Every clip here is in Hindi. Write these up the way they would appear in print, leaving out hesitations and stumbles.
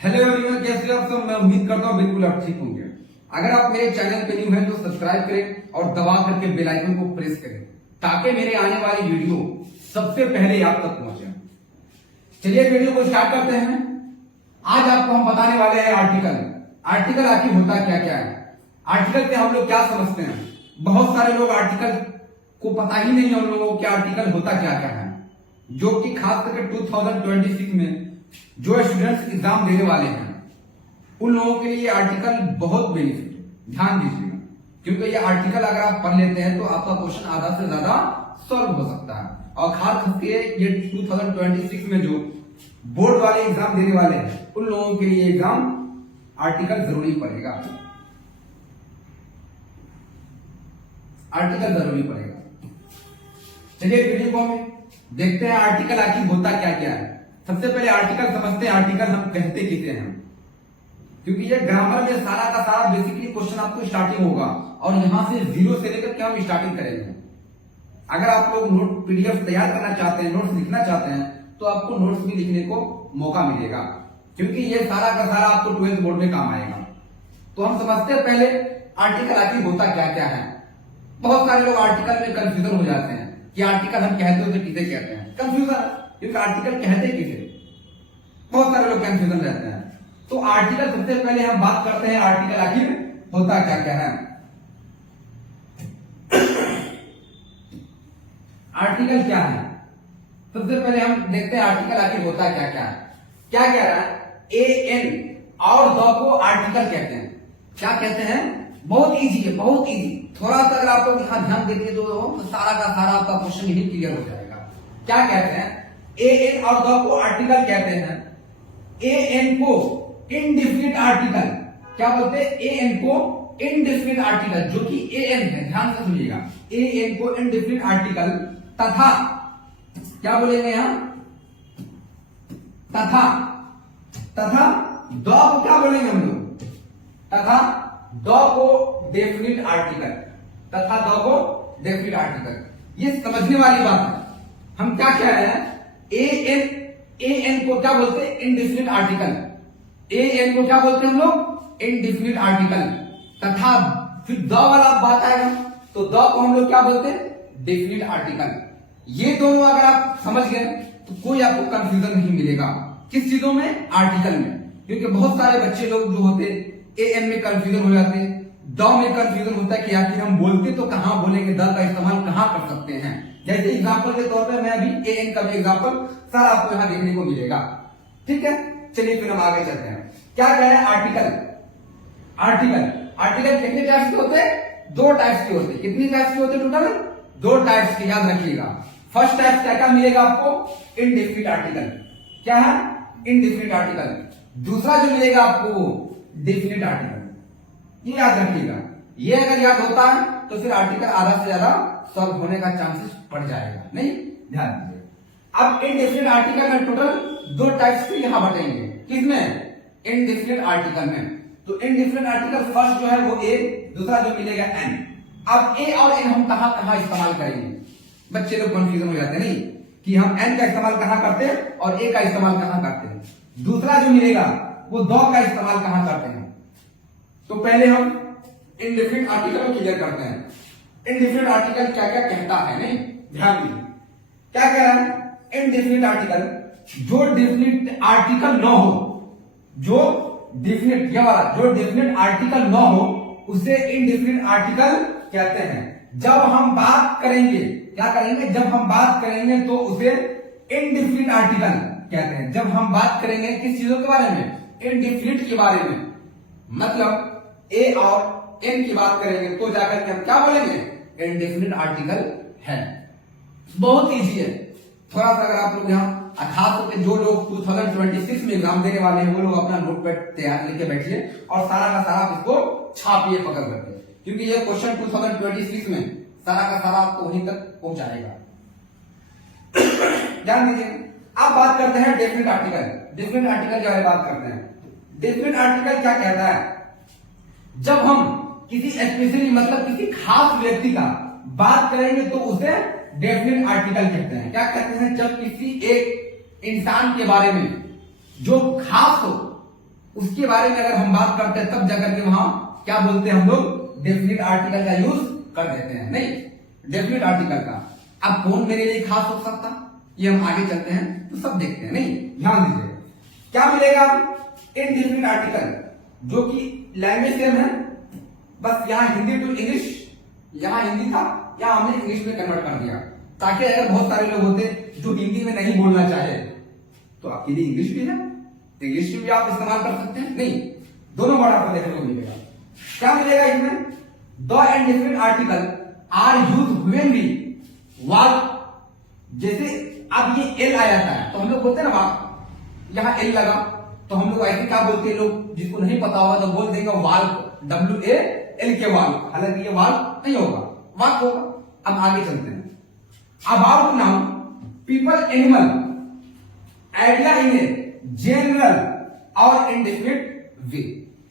हेलो एवरीवन, कैसे हो आप सब। मैं उम्मीद करता हूँ बिल्कुल आप ठीक होंगे। अगर आप मेरे चैनल पे न्यू हैं तो सब्सक्राइब करें और दबा करके बेल आइकन को प्रेस करें ताकि मेरे आने वाली वीडियो सबसे पहले आप तक पहुंचे। चलिए वीडियो को स्टार्ट करते हैं। आज आपको हम बताने वाले हैं आर्टिकल आखिर होता क्या क्या है, आर्टिकल से हम लोग क्या समझते हैं। बहुत सारे लोग आर्टिकल को पता ही नहीं है उन लोगों को कि आर्टिकल होता क्या क्या है, जो कि खास करके 2026 में जो स्टूडेंट्स एग्जाम देने वाले हैं उन लोगों के लिए आर्टिकल बहुत बेनिफिट है। ध्यान दीजिएगा, क्योंकि ये आर्टिकल अगर आप पढ़ लेते हैं तो आपका क्वेश्चन आधा से ज्यादा सॉल्व हो सकता है। और खास करके ये 2026 में जो बोर्ड वाले एग्जाम देने वाले हैं उन लोगों के लिए एग्जाम आर्टिकल जरूरी पड़ेगा। चलिए वीडियो को हम देखते हैं आर्टिकल आखिर होता क्या क्या है। सबसे पहले आर्टिकल समझते हैं, आर्टिकल हम कहते किसे हैं, क्योंकि ये ग्रामर में सारा का सारा बेसिकली क्वेश्चन आपको स्टार्टिंग होगा और यहां से जीरो से लेकर के हम स्टार्टिंग करेंगे। अगर आप लोग नोट पीडीएफ तैयार करना चाहते हैं, नोट्स लिखना चाहते हैं तो आपको नोट्स भी लिखने को मौका मिलेगा, क्योंकि ये सारा का सारा आपको 12th बोर्ड में काम आएगा। तो हम समझते हैं पहले आर्टिकल आखिर होता क्या क्या है। बहुत सारे लोग आर्टिकल में कंफ्यूजन हो जाते हैं कि आर्टिकल हम कहते हो तो किसे कहते हैं, कंफ्यूजन, क्योंकि आर्टिकल कहते किसे, बहुत सारे लोग कंफ्यूजन रहते हैं। तो आर्टिकल सबसे पहले हम बात करते हैं आर्टिकल आखिर होता क्या क्या है। आर्टिकल क्या है, सबसे पहले हम देखते हैं आर्टिकल आखिर होता क्या क्या है। क्या कह रहा है, ए एन और द को आर्टिकल कहते हैं। क्या कहते हैं, बहुत इजी है, बहुत इजी। थोड़ा सा अगर आप लोग यहां ध्यान देंगे तो सारा का सारा आपका क्वेश्चन ही क्लियर हो जाएगा। क्या कहते हैं, ए एन और द को आर्टिकल कहते हैं। ए एन को इनडेफिनिट आर्टिकल, क्या बोलते हैं, ए एन को इनडेफिनिट आर्टिकल, जो कि ए एन है, ध्यान से सुनिएगा, ए एन को इनडेफिनिट आर्टिकल तथा क्या बोलेंगे यहां, तथा द को क्या बोलेंगे हम लोग, तथा द को डेफिनिट आर्टिकल, ये समझने वाली बात है। हम क्या कह रहे हैं, ए एन को क्या बोलते हैं, इनडेफिनिट आर्टिकल। ए एन को क्या बोलते हैं हम लोग, इनडेफिनिट आर्टिकल। तथा फिर द वाला बात आएगा तो द को हम लोग क्या बोलते हैं, डेफिनिट आर्टिकल। ये दोनों अगर आप समझ गए तो कोई आपको कंफ्यूजन नहीं मिलेगा किस चीजों में, आर्टिकल में। क्योंकि बहुत सारे बच्चे लोग जो होते ए एन में कंफ्यूजन हो जाते हैं, द में कंफ्यूजन होता है कि आखिर हम बोलते तो कहां बोलेंगे, द का इस्तेमाल कहां कर सकते हैं। जैसे एग्जाम्पल के तौर पे मैं अभी ए एन का भी एग्जाम्पल सारा आपको यहां देखने को मिलेगा। ठीक है, चलिए फिर हम आगे चलते हैं। क्या कह रहे हैं, आर्टिकल कितने टाइप्स के होते हैं, 2 टाइप्स के होते हैं। कितनी टाइप्स के होते हैं टोटल, 2 टाइप्स के, याद रखिएगा। फर्स्ट टाइप क्या क्या मिलेगा आपको, इनडेफिनिट आर्टिकल। क्या है, इनडेफिनिट आर्टिकल। दूसरा जो मिलेगा आपको, डेफिनिट आर्टिकल। ये याद रखिएगा, ये अगर याद होता है तो फिर आर्टिकल आधा से ज्यादा सॉल्व होने का चांसेस बढ़ जाएगा। नहीं, ध्यान दीजिए। अब इनडेफिनिट आर्टिकल में टोटल 2 टाइप्स के यहां बटेंगे। किसमें, इनडेफिनिट आर्टिकल में। तो इनडेफिनिट आर्टिकल फर्स्ट जो है वो ए, दूसरा जो मिलेगा एन। अब ए और एन हम कहां कहां इस्तेमाल करेंगे, बच्चे लोग कंफ्यूजन हो जाते हैं नहीं कि हम एन का इस्तेमाल कहां करते हैं और ए का इस्तेमाल कहां करते हैं। दूसरा जो मिलेगा वो द का इस्तेमाल कहां करते हैं। तो पहले हम इनडेफिनिट आर्टिकल को क्लियर करते हैं। इनडेफिनिट आर्टिकल क्या क्या कहता है, नहीं, ध्यान दीजिए। क्या कह रहा है, इनडेफिनिट आर्टिकल, जो डेफिनिट आर्टिकल न हो, जो डेफिनिट आर्टिकल न हो उसे इनडेफिनिट आर्टिकल कहते हैं। जब हम बात करेंगे, क्या करेंगे, जब हम बात करेंगे तो उसे इनडेफिनिट आर्टिकल कहते हैं। जब हम बात करेंगे किस चीजों के बारे में, इनडेफिनिट के बारे में, मतलब ए और एन की बात करेंगे तो जाकर के हम क्या बोलेंगे, इनडेफिनिट आर्टिकल है। बहुत इजी है। थोड़ा सा अगर आप लोग यहाँ, खास करके जो लोग 2026 में एग्जाम देने वाले हैं वो लोग अपना नोटपैड तैयार लेके बैठिए और सारा का सारा आप इसको छापिए पकड़ करके, क्योंकि ये क्वेश्चन 2026 में सारा का सारा आपको वहीं तक पहुंचाएगा। ध्यान दीजिए। अब बात करते हैं डेफिनिट आर्टिकल। डेफिनिट आर्टिकल के बारे में बात करते हैं। डेफिनिट आर्टिकल क्या कहता है, जब हम किसी स्पेशली मतलब किसी खास व्यक्ति का बात करेंगे तो उसे डेफिनिट आर्टिकल कहते हैं। क्या कहते हैं, जब किसी एक इंसान के बारे में जो खास हो, उसके बारे में अगर हम बात करते हैं तब जाकर के वहां क्या बोलते हैं हम लोग डेफिनेट आर्टिकल का यूज कर देते हैं। नहीं, डेफिनेट आर्टिकल का अब कौन मेरे लिए खास हो सकता, ये हम आगे चलते हैं तो सब देखते हैं। नहीं, ध्यान दीजिए क्या मिलेगा, इनडेफिनेट आर्टिकल जो कि लैंग्वेज सेम है, बस यहाँ हिंदी टू इंग्लिश, यहाँ हिंदी था या हमने इंग्लिश में कन्वर्ट कर दिया, ताकि अगर बहुत सारे लोग होते जो हिंदी में नहीं बोलना चाहे तो आपके लिए इंग्लिश भी है, इंग्लिश भी आप इस्तेमाल कर सकते हैं। नहीं, दोनों वर्ड आपको देखने को मिलेगा। क्या मिलेगा इसमें, the indefinite article are use when we walk, जैसे अब ये एल आ जाता है तो हम लोग बोलते हैं ना वाक, यहाँ एल लगा तो हम लोग ऐसे क्या बोलते हैं, लोग जिसको नहीं पता होगा तो बोल देंगे वाल्क, WAL के वाल्क, हालांकि ये वाल्क नहीं होगा, वाक होगा। अब आगे चलते हैं, about now people animal idea in a general और इंडेफिनिट वे,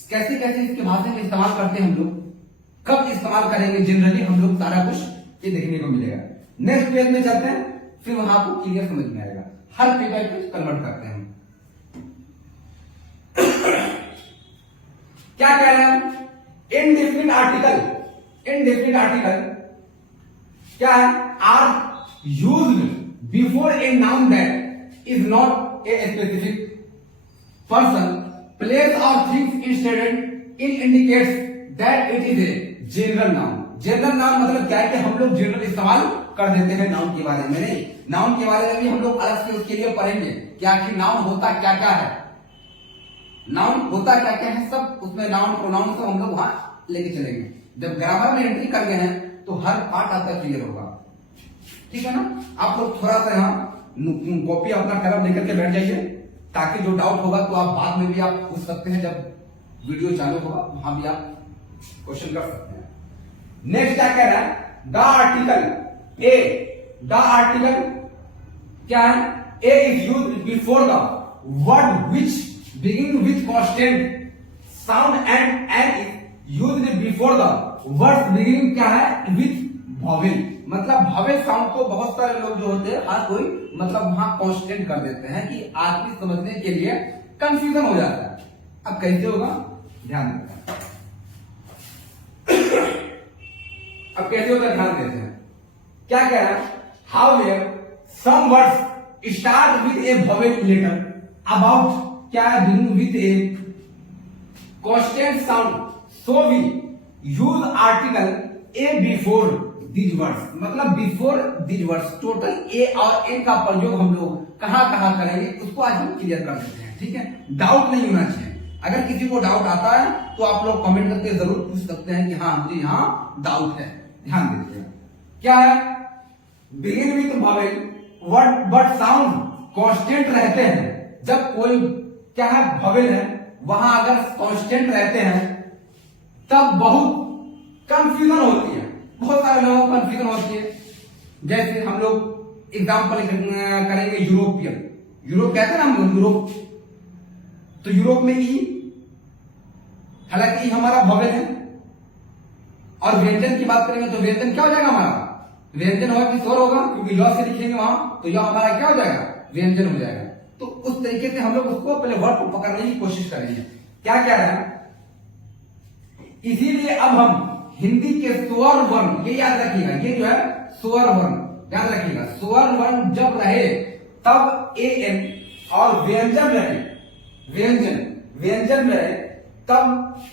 कैसे कैसे इसके भाषा में इस्तेमाल करते हैं हम लोग, कब इस्तेमाल करेंगे जनरली, हम लोग सारा कुछ ये देखने को मिलेगा। नेक्स्ट पेज में चलते हैं, फिर वहां आपको क्लियर समझ में आएगा, हर पेज बाय पेज कन्वर्ट करते हैं हम। क्या कह रहे हैं, इनडेफिनिट आर्टिकल, इनडेफिनिट आर्टिकल क्या है, are used before a noun that is not a specific person, place और things instead in indicates that it is a general noun. General noun मतलब क्या है कि हम लोग जनरल इस्तेमाल कर देते हैं नाउन के बारे में। नहीं, नाउन के बारे में भी हम लोग अलग से उसके लिए पढ़ेंगे कि आखिर नाउन होता क्या क्या है, नाउन होता क्या क्या है, सब उसमें नाउन प्रोनाउन सब हम लोग वहां लेके चलेंगे। जब ग्रामर में एंट्री कर गए हैं तो हर पार्ट आपका क्लियर होगा, ठीक है ना। आप लोग थोड़ा सा यहाँ कॉपी अपना कलम लेकर के बैठ जाइए, ताकि जो डाउट होगा तो आप बाद में भी आप पूछ सकते हैं, जब वीडियो चालू होगा वहां भी आप क्वेश्चन कर सकते हैं। नेक्स्ट क्या कह रहा है, the article a, the article क्या है, a is used before the word which begin with constant sound and is used before the word beginning क्या है विथ वॉवेल, मतलब वॉवेल साउंड को बहुत सारे लोग जो होते हैं हर कोई मतलब वहां कांस्टेंट कर देते हैं कि आदमी समझने के लिए कंफ्यूजन हो जाता है। अब कैसे होगा, ध्यान देते हैं, अब कैसे होता है ध्यान देते हैं। क्या कह रहा है, however some words start with a vowel letter about क्या है, begin with a consonant sound, so we use article a before these words, मतलब before these words. Total a और एन का प्रयोग हम लोग कहां कहां करेंगे उसको आज हम क्लियर कर देते हैं, ठीक है। डाउट नहीं होना चाहिए, अगर किसी को डाउट आता है तो आप लोग कमेंट करके जरूर पूछ सकते हैं कि हाँ मुझे यहाँ डाउट है। ध्यान दीजिए क्या है, begin with vowel word but sound constant रहते हैं। जब कोई क्या है वॉवेल है वहां अगर कांस्टेंट रहते हैं तब बहुत कंफ्यूजन होती है, बहुत सारे लोगों को कंफ्यूजन होती है। जैसे हम लोग एग्जांपल करेंगे यूरोपियन, यूरोप कहते हैं ना हम यूरोप, तो यूरोप में ई, हालांकि ई हमारा वॉवेल है। और व्यंजन की बात करेंगे तो व्यंजन क्या हो जाएगा हमारा, व्यंजन होगा कि स्वर होगा, क्योंकि लॉ से लिखेंगे वहां तो यह हमारा क्या हो जाएगा, व्यंजन हो जाएगा। तो उस तरीके से हम लोग उसको पहले वर्ड को पकड़ने की कोशिश करेंगे। क्या क्या है, इसीलिए अब हम हिंदी के स्वर वर्ण, ये याद रखिएगा, ये जो है स्वर वर्ण याद रखिएगा, स्वर वर्ण जब रहे तब ए एन, और व्यंजन रहे, व्यंजन व्यंजन में रहे तब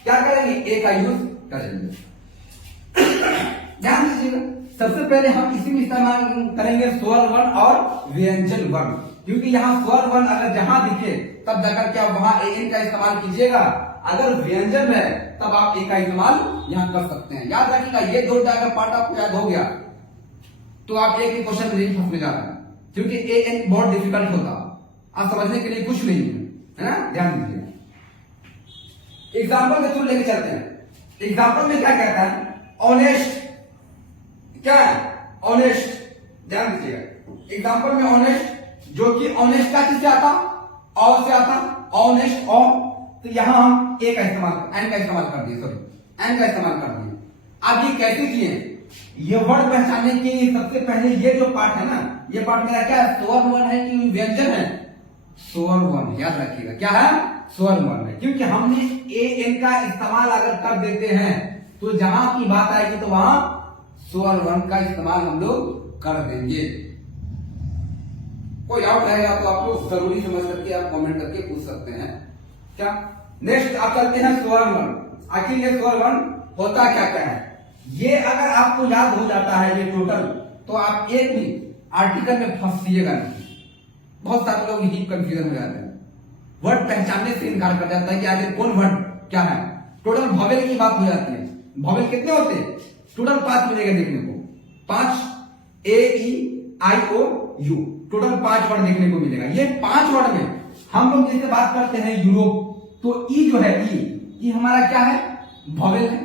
क्या करेंगे, ए का यूज करेंगे। ध्यान दीजिएगा, सबसे पहले हम इसी में इस्तेमाल करेंगे स्वर वर्ण और व्यंजन वर्ण, क्योंकि यहाँ स्वर वर्ण अगर जहां दिखे तब जाकर क्या वहां ए एन का इस्तेमाल कीजिएगा, अगर व्यंजन है तब आप ए का इस्तेमाल यहां कर सकते हैं। याद रखिएगा, ये दो अगर पार्ट आपको याद हो गया तो आप एक ही क्वेश्चन में नहीं फंस जाना, क्योंकि ए एन बहुत डिफिकल्ट होता, आप समझने के लिए कुछ नहीं है ना। ध्यान दीजिए, एग्जाम्पल के थ्रू लेके चलते हैं। एग्जाम्पल में क्या कहता है, ऑनेस्ट, क्या है ऑनेस्ट, ध्यान दीजिएगा। एग्जाम्पल में ऑनेस्ट, जो कि ऑनेस्ट का किससे आता, और से आता, ऑनेस्ट और, तो यहां हम ए का इस्तेमाल, एन का इस्तेमाल कर दिए, सॉरी एन का इस्तेमाल कर दिए। अब ये कैसे किए, ये वर्ड पहचानने के लिए सबसे पहले ये जो पार्ट है ना, ये पार्ट मेरा क्या है, स्वर वर्ण है कि व्यंजन है, स्वर वर्ण, याद रखिएगा क्या है, स्वर वर्ण है। क्योंकि हमने ए एन का इस्तेमाल अगर कर देते हैं तो जहां की बात आएगी तो वहां स्वर वर्ण का इस्तेमाल हम लोग कर देंगे। कोई डाउट रहेगा तो आप लोग जरूरी समझ करके आप कमेंट करके पूछ सकते हैं क्या। नेक्स्ट आप चलते हैं स्वर वर्ण। आखिर ये स्वर वर्ण होता क्या क्या है, ये अगर आपको याद हो जाता है ये टोटल, तो आप एक भी आर्टिकल में फंसिएगा नहीं। बहुत सारे लोग यही कंफ्यूजन हो जाते हैं, वर्ड पहचानने से इनकार कर जाता है कि आखिर कौन वर्ड क्या है। टोटल वॉवेल की बात हो जाती है। वॉवेल कितने होते हैं, टोटल 5 मिलेगा देखने को, 5 ए E I O U, total 5 word देखने को मिलेगा। ये 5 वर्ड में हम लोग जैसे बात करते हैं यूरोप, तो ई जो है ई हमारा क्या है, वॉवेल है,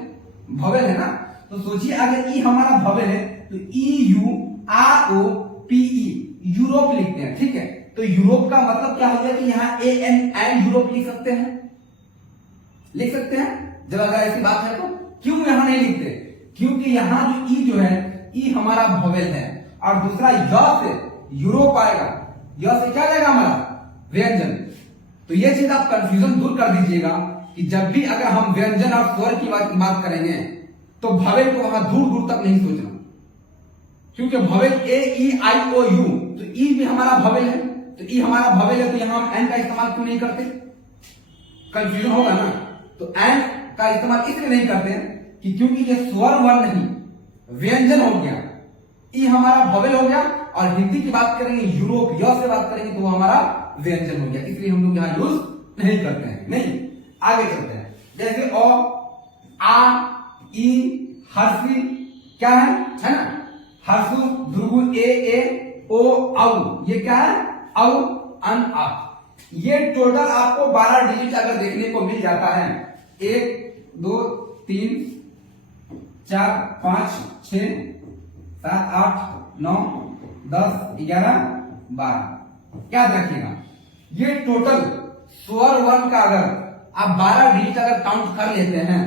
वॉवेल है ना। तो सोचिए अगर ई हमारा वॉवेल है तो E U R O P E, Europe लिखते हैं, ठीक है। तो यूरोप का मतलब क्या हो गया कि यहाँ ए एन यूरोप लिख सकते हैं, लिख सकते हैं। जब अगर ऐसी बात है तो क्यों यहां नहीं लिखते, क्योंकि यहां जो ई जो है ई हमारा वॉवेल है, और दूसरा य से यूरोप आएगा, य से क्या जाएगा हमारा व्यंजन। तो ये चीज आप कंफ्यूजन दूर कर दीजिएगा कि जब भी अगर हम व्यंजन और स्वर की बात करेंगे तो वॉवेल को वहां दूर दूर तक नहीं सोचना, क्योंकि vowel A E I O you, तो ई भी हमारा वॉवेल है, तो ई हमारा वॉवेल है, तो यहां हम एन का इस्तेमाल क्यों नहीं करते, कंफ्यूजन होगा ना। तो एन का इस्तेमाल इसलिए नहीं करते हैं कि क्योंकि ये स्वर वर्ण नहीं व्यंजन हो गया, ई हमारा वॉवेल हो गया, और हिंदी की बात करेंगे यूरोप य से बात करेंगे तो वो हमारा व्यंजन हो गया, इसलिए हम लोग यहां यूज नहीं करते हैं। नहीं, आगे चलते हैं। जैसे ओ आ ई हर्षी क्या है ना, हर्षु ध्रुव ए ओ औ, ये क्या है औ अन आ। ये टोटल आपको 12 डिजिट अगर देखने को मिल जाता है, 1 2 3 4 5 6 7 8 9 10 11 12, याद रखिएगा ये टोटल स्वर वर्ण का अगर आप 12 डिजिट अगर काउंट कर लेते हैं,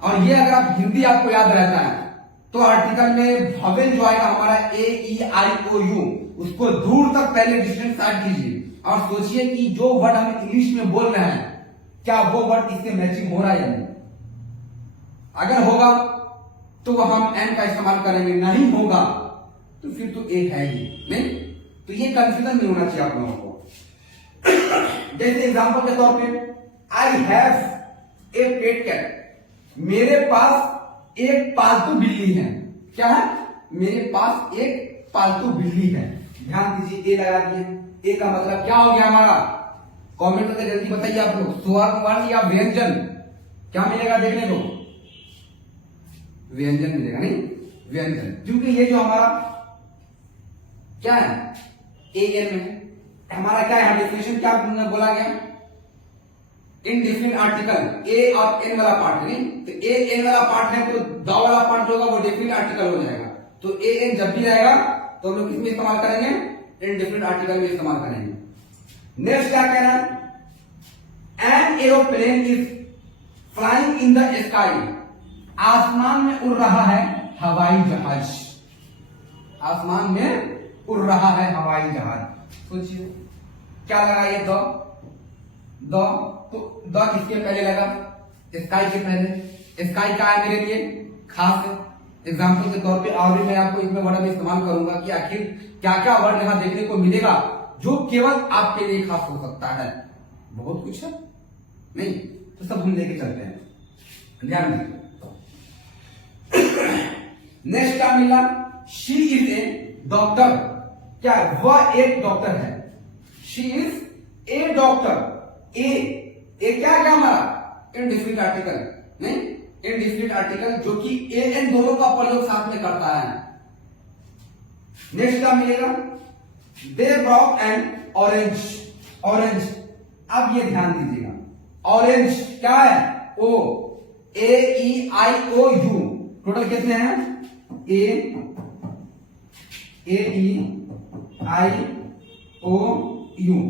और ये अगर आप हिंदी आपको याद रहता है, तो आर्टिकल में वॉवेल जो आएगा हमारा ए ई आई ओ यू, उसको दूर तक पहले डिस्टेंस काट कीजिए और सोचिए कि जो वर्ड हम इंग्लिश में बोल रहे हैं क्या वो वर्ड इससे मैचिंग हो रहा है या नहीं। अगर होगा तो हम एन का इस्तेमाल करेंगे, नहीं होगा तो फिर तो एक है ही नहीं। तो ये कंफ्यूजन नहीं होना चाहिए आप लोगों को। जैसे एग्जांपल के तौर पे I have a pet cat, मेरे पास एक पालतू बिल्ली है। क्या है, मेरे पास एक पालतू बिल्ली है। ध्यान दीजिए, ए लगा दिए। ए का मतलब क्या हो गया हमारा, कमेंट करके जल्दी बताइए आप लोग, स्वर वर्ण या व्यंजन क्या मिलेगा देखने को, व्यंजन मिलेगा, नहीं व्यंजन, क्योंकि ये जो हमारा क्या है ए एन में हमारा क्या है, डेफिनेशन क्या बोला गया, इनडेफिनिट आर्टिकल ए और एन वाला पार्ट, नहीं तो ए एन वाला पार्ट है तो द वाला पार्ट होगा वो डेफिनिट आर्टिकल हो जाएगा। तो ए एन जब भी रहेगा तो हम लोग किसमें इस्तेमाल करेंगे, इनडेफिनिट आर्टिकल में इस्तेमाल करेंगे। नेक्स्ट क्या कह रहा है, an aeroplane is flying in the sky, आसमान में उड़ रहा है हवाई जहाज, आसमान में उड़ रहा है हवाई जहाज। सोचिए क्या लगा ये दो, तो द किसके पहले लगा, स्काई के पहले। स्काई का है मेरे लिए खास है, एग्जाम्पल के तौर पे, और भी मैं आपको इसमें वर्ड में इस्तेमाल करूंगा कि आखिर क्या क्या वर्ड यहां देखने को मिलेगा जो केवल आपके लिए खास हो सकता है। बहुत कुछ है, नहीं तो सब हम लेके चलते हैं, ध्यान दीजिए। नेक्स्ट क्या मिला, शी इज ए डॉक्टर, क्या वह एक डॉक्टर है, शी इज ए डॉक्टर। ए क्या क्या हमारा इनडेफिनिट आर्टिकल, नहीं इनडेफिनिट आर्टिकल जो कि ए एन दोनों का प्रयोग साथ में करता है। नेक्स्ट क्या मिलेगा, they brought N orange, orange, अब ये ध्यान दीजिएगा, ऑरेंज क्या है, ओ ए E I O U, total कितने हैं, A E I O U,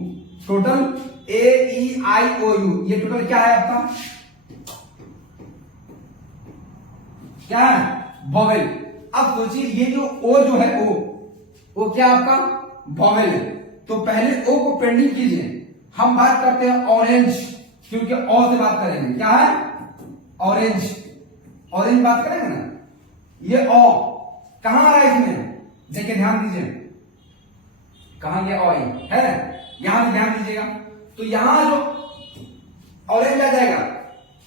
total A E I O U, ये टोटल क्या है आपका, क्या है वॉवेल। अब सोचिए ये जो ओ जो है ओ क्या आपका वॉवेल है, तो पहले ओ को पेंडिंग कीजिए। हम बात करते हैं ऑरेंज, क्योंकि ओ से बात करेंगे। क्या है? ऑरेंज। ऑरेंज बात करेंगे ना। ये ओ कहां आ रहा है इसमें? देखिए ध्यान दीजिए, कहां ये ओ है, यहां से ध्यान दीजिएगा। तो यहां जो ऑरेंज आ जाएगा,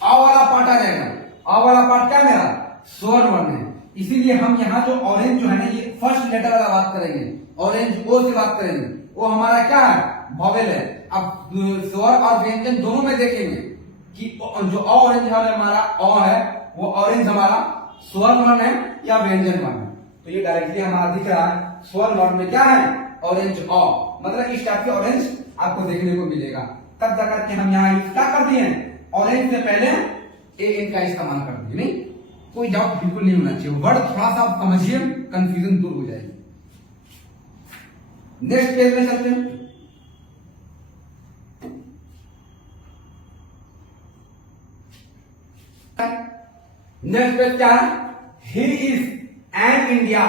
आ वाला पार्ट आ जाएगा। आ वाला पार्ट क्या मेरा? स्वर वर्ण है। इसीलिए हम यहाँ जो ऑरेंज जो है ना, ये फर्स्ट लेटर वाला बात करेंगे। ऑरेंज ओ से बात करेंगे। वो हमारा क्या है? वॉवेल है। अब स्वर और व्यंजन दोनों में देखेंगे कि जो ऑरेंज हमारा ओ है, वो ऑरेंज हमारा स्वर वर्ण है या व्यंजन वर्ण है। तो ये डायरेक्टली हमारा दिख रहा है स्वर वर्ण में क्या है? Orange O. मतलब इस टाइप के ऑरेंज आपको देखने को मिलेगा। तब जाकर के हम यहाँ यूज क्या कर दिए? ऑरेंज से पहले ए एन का इस्तेमाल कर दिए। नहीं, कोई डाउट बिल्कुल नहीं होना चाहिए। वर्ड थोड़ा सा आप समझिए, कंफ्यूजन दूर हो जाएगी। नेक्स्ट पेज में चलते हैं। नेक्स्ट पेज क्या है? He is an India.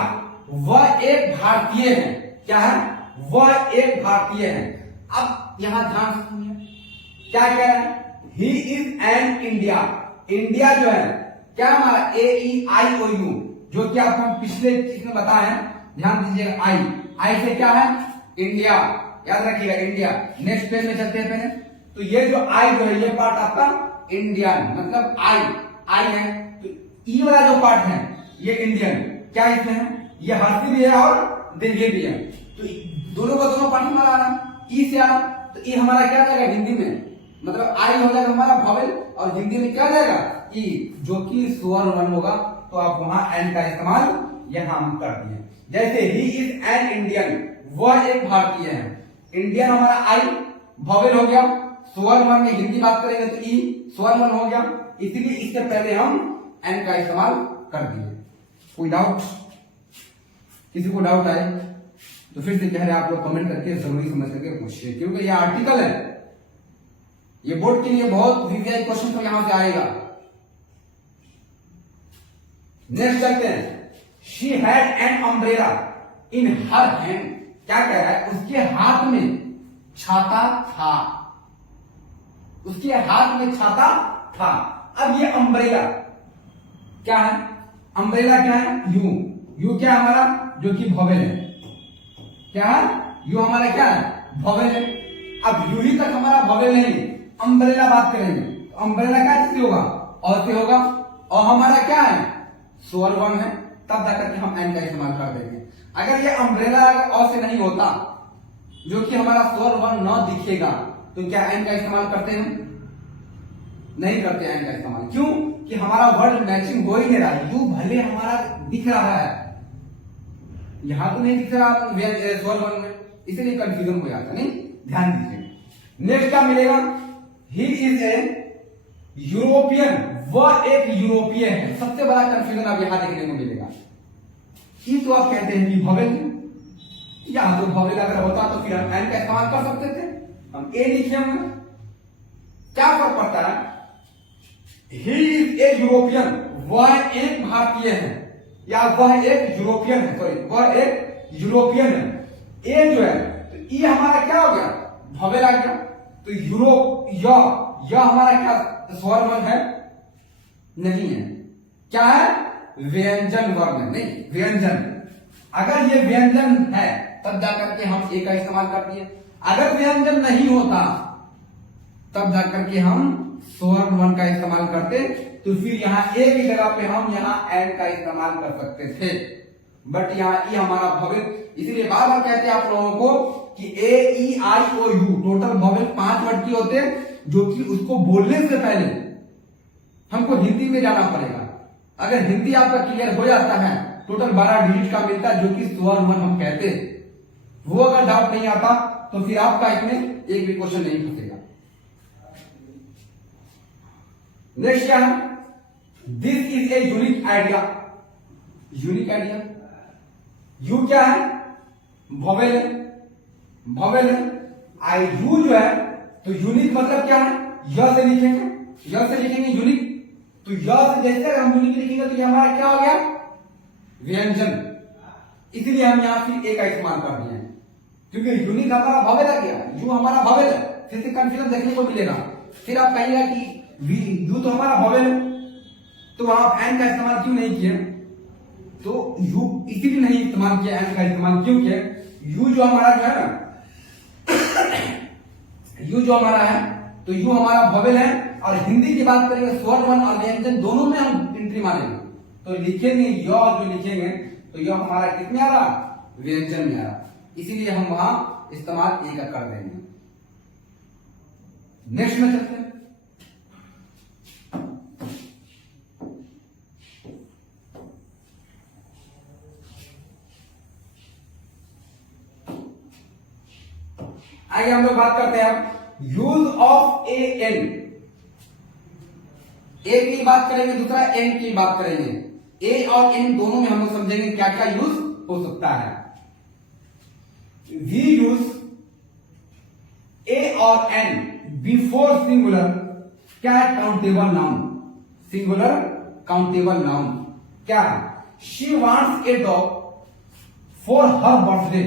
वह एक भारतीय है। क्या है? वह एक भारतीय है। अब यहां ध्यान से सुनिए, क्या कह रहे हैं? He is an India. India जो है क्या हमारा? AEIOU, जो कि आपको पिछले चीज में बताया है। ध्यान दीजिएगा, आई, आई से क्या है? इंडिया। याद रखिएगा इंडिया। नेक्स्ट पेज में चलते हैं पहले। तो ये जो आई जो है, ये पार्ट आपका इंडियन, मतलब आई, आई है। तो ई वाला जो पार्ट है, ये इंडियन। क्या इसमें है? ये हर्षी भी है और दीर्घी भी है। तो दोनों का दोनों पार्ट हमारा आ रहा, ई से आ रहा। तो ई हमारा क्या जाएगा हिंदी में? मतलब आई हो जाएगा हमारा वॉवेल, और हिंदी में क्या जाएगा? ई, जो कि स्वर वर्ण होगा। तो आप वहां एन का इस्तेमाल यहां हम कर दिए। जैसे ही इज एन इंडियन, वह एक भारतीय है। इंडियन हमारा आई वॉवेल हो गया। स्वर वर्ण में हिंदी बात करेंगे तो ई स्वर वर्ण हो गया। इसलिए इससे पहले हम एन का इस्तेमाल कर दिए। कोई डाउट? किसी को डाउट आए तो फिर से कह रहे आप लोग कमेंट करके जरूरी समझ करके पूछिए, क्योंकि ये आर्टिकल है, ये बोर्ड के लिए बहुत वीवीआई क्वेश्चन तो यहां से आएगा। नेक्स्ट चलते हैं। She had an umbrella in her hand. क्या कह रहा है? उसके हाथ में छाता था। उसके हाथ में छाता था। अब ये अम्ब्रेला क्या है? अम्ब्रेला क्या है? यू। यू क्या हमारा? जो कि वॉवेल है। क्या है? यू हमारा क्या है? वॉवेल है। अब यू ही तक हमारा वॉवेल नहीं, अम्ब्रेला बात करेंगे। तो अम्ब्रेला क्या किससे होगा? और से होगा। और हमारा क्या है? स्वर वर्ण है। तब जाकर के हम एन का इस्तेमाल कर देंगे। अगर ये अम्ब्रेला और से नहीं होता, जो कि हमारा स्वर वर्ण न दिखेगा, तो क्या एन का इस्तेमाल करते हैं? नहीं करते एन का इस्तेमाल। क्यों? कि हमारा वर्ड मैचिंग हो ही नहीं रहा। यू भले हमारा दिख रहा है, यहां तो नहीं दिख रहा स्वर वर्ण में, इसलिए कंफ्यूजन हो जाता। नहीं, ध्यान दीजिए। नेक्स्ट क्या मिलेगा? He is a European. वह एक यूरोपीय है। सबसे बड़ा कंफ्यूजन आप यहां देखने को मिलेगा। ई तो आप कहते हैं कि वॉवेल, या तो वॉवेल अगर होता तो फिर हम एन का इस्तेमाल कर सकते थे। हम ए लिखे होंगे, क्या फर्क पड़ता है? He is a European. वह एक भारतीय है, या वह एक यूरोपियन है। सॉरी, वह एक यूरोपियन है। ए जो है, तो ई हमारा क्या हो गया? वॉवेल आ गया। तो यूरोप, यह हमारा क्या स्वर वर्ण है? नहीं है। क्या है? व्यंजन वर्ण है। नहीं, व्यंजन। अगर ये व्यंजन है तब जाकर के हम ए का इस्तेमाल करते हैं। अगर व्यंजन नहीं होता तब जाकर के हम स्वर वर्ण का इस्तेमाल करते। तो फिर यहाँ ए की जगह पे हम यहाँ एन का इस्तेमाल कर सकते थे। बट यहाँ ई हमारा वॉवेल, इसीलिए बार बार कहते हैं आप लोगों को कि AEIOU टोटल वॉवेल 5 वर्ड के होते हैं, जो कि उसको बोलने से पहले हमको हिंदी में जाना पड़ेगा। अगर हिंदी आपका क्लियर हो जाता है, टोटल 12 डिजिट का मिलता है, जो कि स्वर वर्ण हम कहते हैं। वो अगर डाउट नहीं आता तो फिर आपका इसमें एक भी क्वेश्चन नहीं फंसेगा। नेक्स्ट क्या है? This is a unique idea. Unique idea, you क्या है? वॉवेल है। वॉवेल है। आई यू जो है, तो यूनिक मतलब क्या है? य से लिखेंगे, य से लिखेंगे यूनिक। तो य से जैसे हम यूनिक लिखेंगे तो ये हमारा क्या हो गया? व्यंजन। इसलिए हम यहां फिर ए का इस्तेमाल कर दिए हैं। क्योंकि यूनिक हमारा भवेल आ गया, यू हमारा भवेल है, फिर से कंफ्यूजन देखने को मिलेगा। फिर आप कहिएगा कि यू तो हमारा भवेल है, तो आप एन का इस्तेमाल क्यों नहीं किए? तो यू इसीलिए नहीं इस्तेमाल किया, एन का इस्तेमाल क्यों किया? यू जो हमारा जो है ना, यू जो हमारा है, तो यू हमारा भवेल है। और हिंदी की बात करेंगे स्वर वन और व्यंजन दोनों में हम एंट्री मानेंगे, तो लिखेंगे य जो लिखेंगे तो यह हमारा कितने आ रहा? व्यंजन में आ रहा, इसीलिए हम वहां इस्तेमाल एक कर देंगे। नेक्स्ट में चलते हैं। आगे हम लोग बात करते हैं यूज ऑफ ए एन। ए की बात करेंगे, दूसरा एन की बात करेंगे। ए और एन दोनों में हम लोग समझेंगे क्या क्या यूज हो सकता है। वी यूज ए और एन बिफोर सिंगुलर क्या है? Countable noun. Singular countable noun क्या है? She wants a dog for her birthday.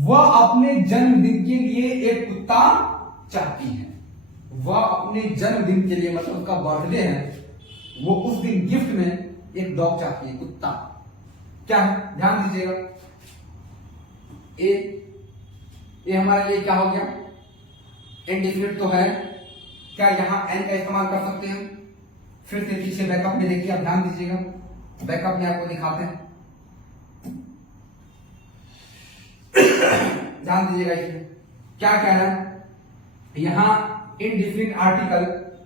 वह अपने जन्मदिन के लिए एक कुत्ता चाहती है। वह अपने जन्मदिन के लिए, मतलब उसका बर्थडे है, वो उस दिन गिफ्ट में एक डॉग चाहती है, कुत्ता। क्या है? ध्यान दीजिएगा। ए हमारे लिए क्या हो गया? इंडेफिनिट तो है, क्या यहां एन का इस्तेमाल कर सकते हैं? फिर से पीछे बैकअप में देखिए, आप ध्यान दीजिएगा, बैकअप में आपको दिखाते हैं, ध्यान दीजिएगा। इसमें क्या कह रहा है? यहां इनडिफिनिट आर्टिकल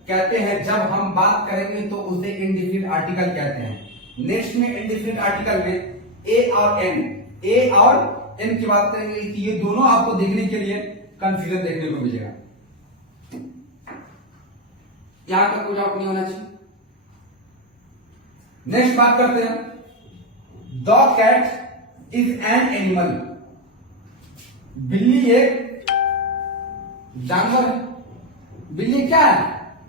कहते हैं, जब हम बात करेंगे तो उसे इनडिफिनिट आर्टिकल कहते हैं। नेक्स्ट में इनडिफिनिट आर्टिकल में ए और एन की बात करेंगे, ये दोनों आपको देखने के लिए कंफ्यूजन देखने को मिलेगा। यहां तक कोई डाउट नहीं होना चाहिए। नेक्स्ट बात करते हैं dog cat is an animal. बिल्ली एक जानवर है। बिल्ली क्या है?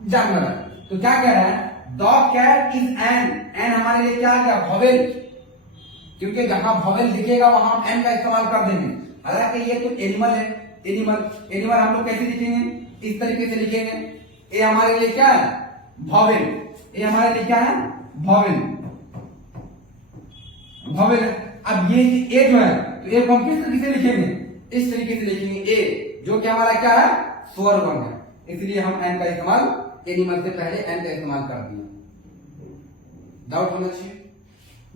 जानवर है। तो क्या कह रहा है? डॉग कैट इज एन हमारे लिए क्या है? भवेल, क्योंकि जहां भवेल दिखेगा वहां हम एन का इस्तेमाल कर देंगे। हालांकि ये तो एनिमल है। एनिमल हम लोग कैसे लिखेंगे? इस तरीके से लिखेंगे। ये हमारे लिए क्या है? भवेल। ये हमारे लिए क्या है? भवेल। अब ये जो है, तो ये हम किस तरीके से लिखेंगे? इस तरीके से लिखेंगे। ए जो कि हमारा क्या है? स्वर वन है, इसलिए हम एन का इस्तेमाल एनिमल से पहले एन का इस्तेमाल कर दिया। डाउट होना चाहिए?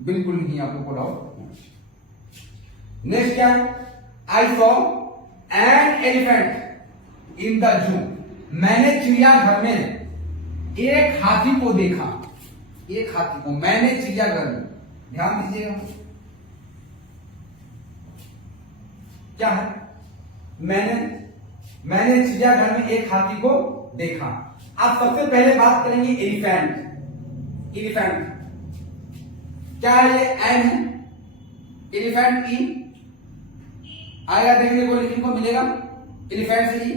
बिल्कुल नहीं, आप लोग को डाउट होना चाहिए। नेक्स्ट क्या है? I saw an elephant in the zoo. मैंने चिड़ियाघर में एक हाथी को देखा। एक हाथी को मैंने चिड़ियाघर में, ध्यान दीजिएगा क्या है? मैंने चिड़ियाघर में एक हाथी को देखा। आप सबसे पहले बात करेंगे एलिफेंट क्या है? ये एन है। एलिफेंट ई आएगा, देखने को लिखने को मिलेगा एलिफेंट से ई,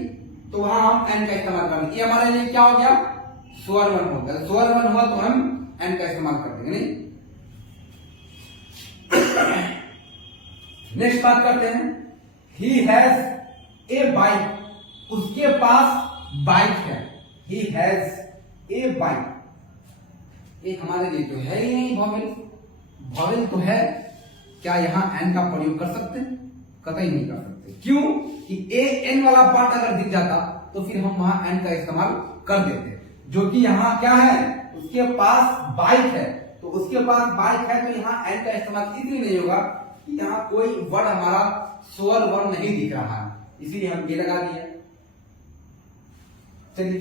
तो वहां हम एन का इस्तेमाल करेंगे। ये हमारे लिए क्या हो गया? स्वर वन हो गया। स्वर वन हुआ तो हम एन का इस्तेमाल कर देंगे। नहीं, नेक्स्ट बात करते हैं ही हैज ए बाइक। उसके पास बाइक है। He has a bike. ये हमारे लिए तो है ही नहीं भवेल तो है, क्या यहां एन का प्रयोग कर सकते हैं? कतई नहीं कर सकते। क्यों? कि ए एन वाला पार्ट अगर दिख जाता तो फिर हम वहां एन का इस्तेमाल कर देते, जो कि यहां क्या है? उसके पास बाइक है। तो उसके पास बाइक है तो यहां एन का इस्तेमाल इसलिए नहीं होगा कि यहां कोई वर्ड हमारा स्वर वन नहीं दिख रहा है, इसीलिए हम ये लगा दिया। चलिए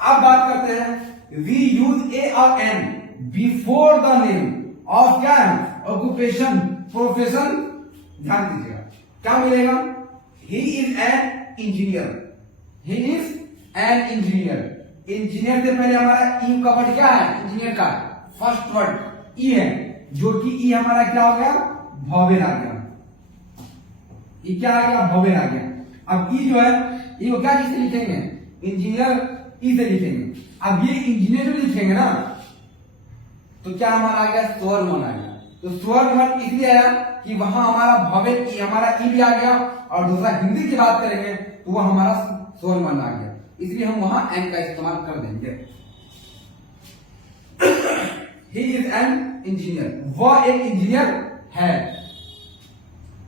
अब बात करते हैं वी यूज ए और an before the name of क्या है? Occupation, profession. ध्यान दीजिएगा क्या मिलेगा? He is an engineer. He is an engineer. Engineer से पहले हमारा ई का वर्ड क्या है? इंजीनियर का फर्स्ट वर्ड ई है, जो कि ई हमारा क्या हो गया? भवेल आ गया। ये क्या आ गया? भवेल आ गया। अब ई जो है, ई को क्या किससे लिखेंगे? इंजीनियर ई से लिखेंगे। अब ये इंजीनियर भी लिखेंगे ना, तो क्या हमारा आ गया? स्वर वन आ गया। तो स्वर्ण वर्ण इसलिए आया कि वहां हमारा भवेल ई हमारा ई भी आ गया, और दूसरा हिंदी की बात करेंगे तो वह हमारा स्वर्ण वर्ण आ गया, इसलिए हम वहां एन का इस्तेमाल कर देंगे। He is an engineer, वह एक इंजीनियर है।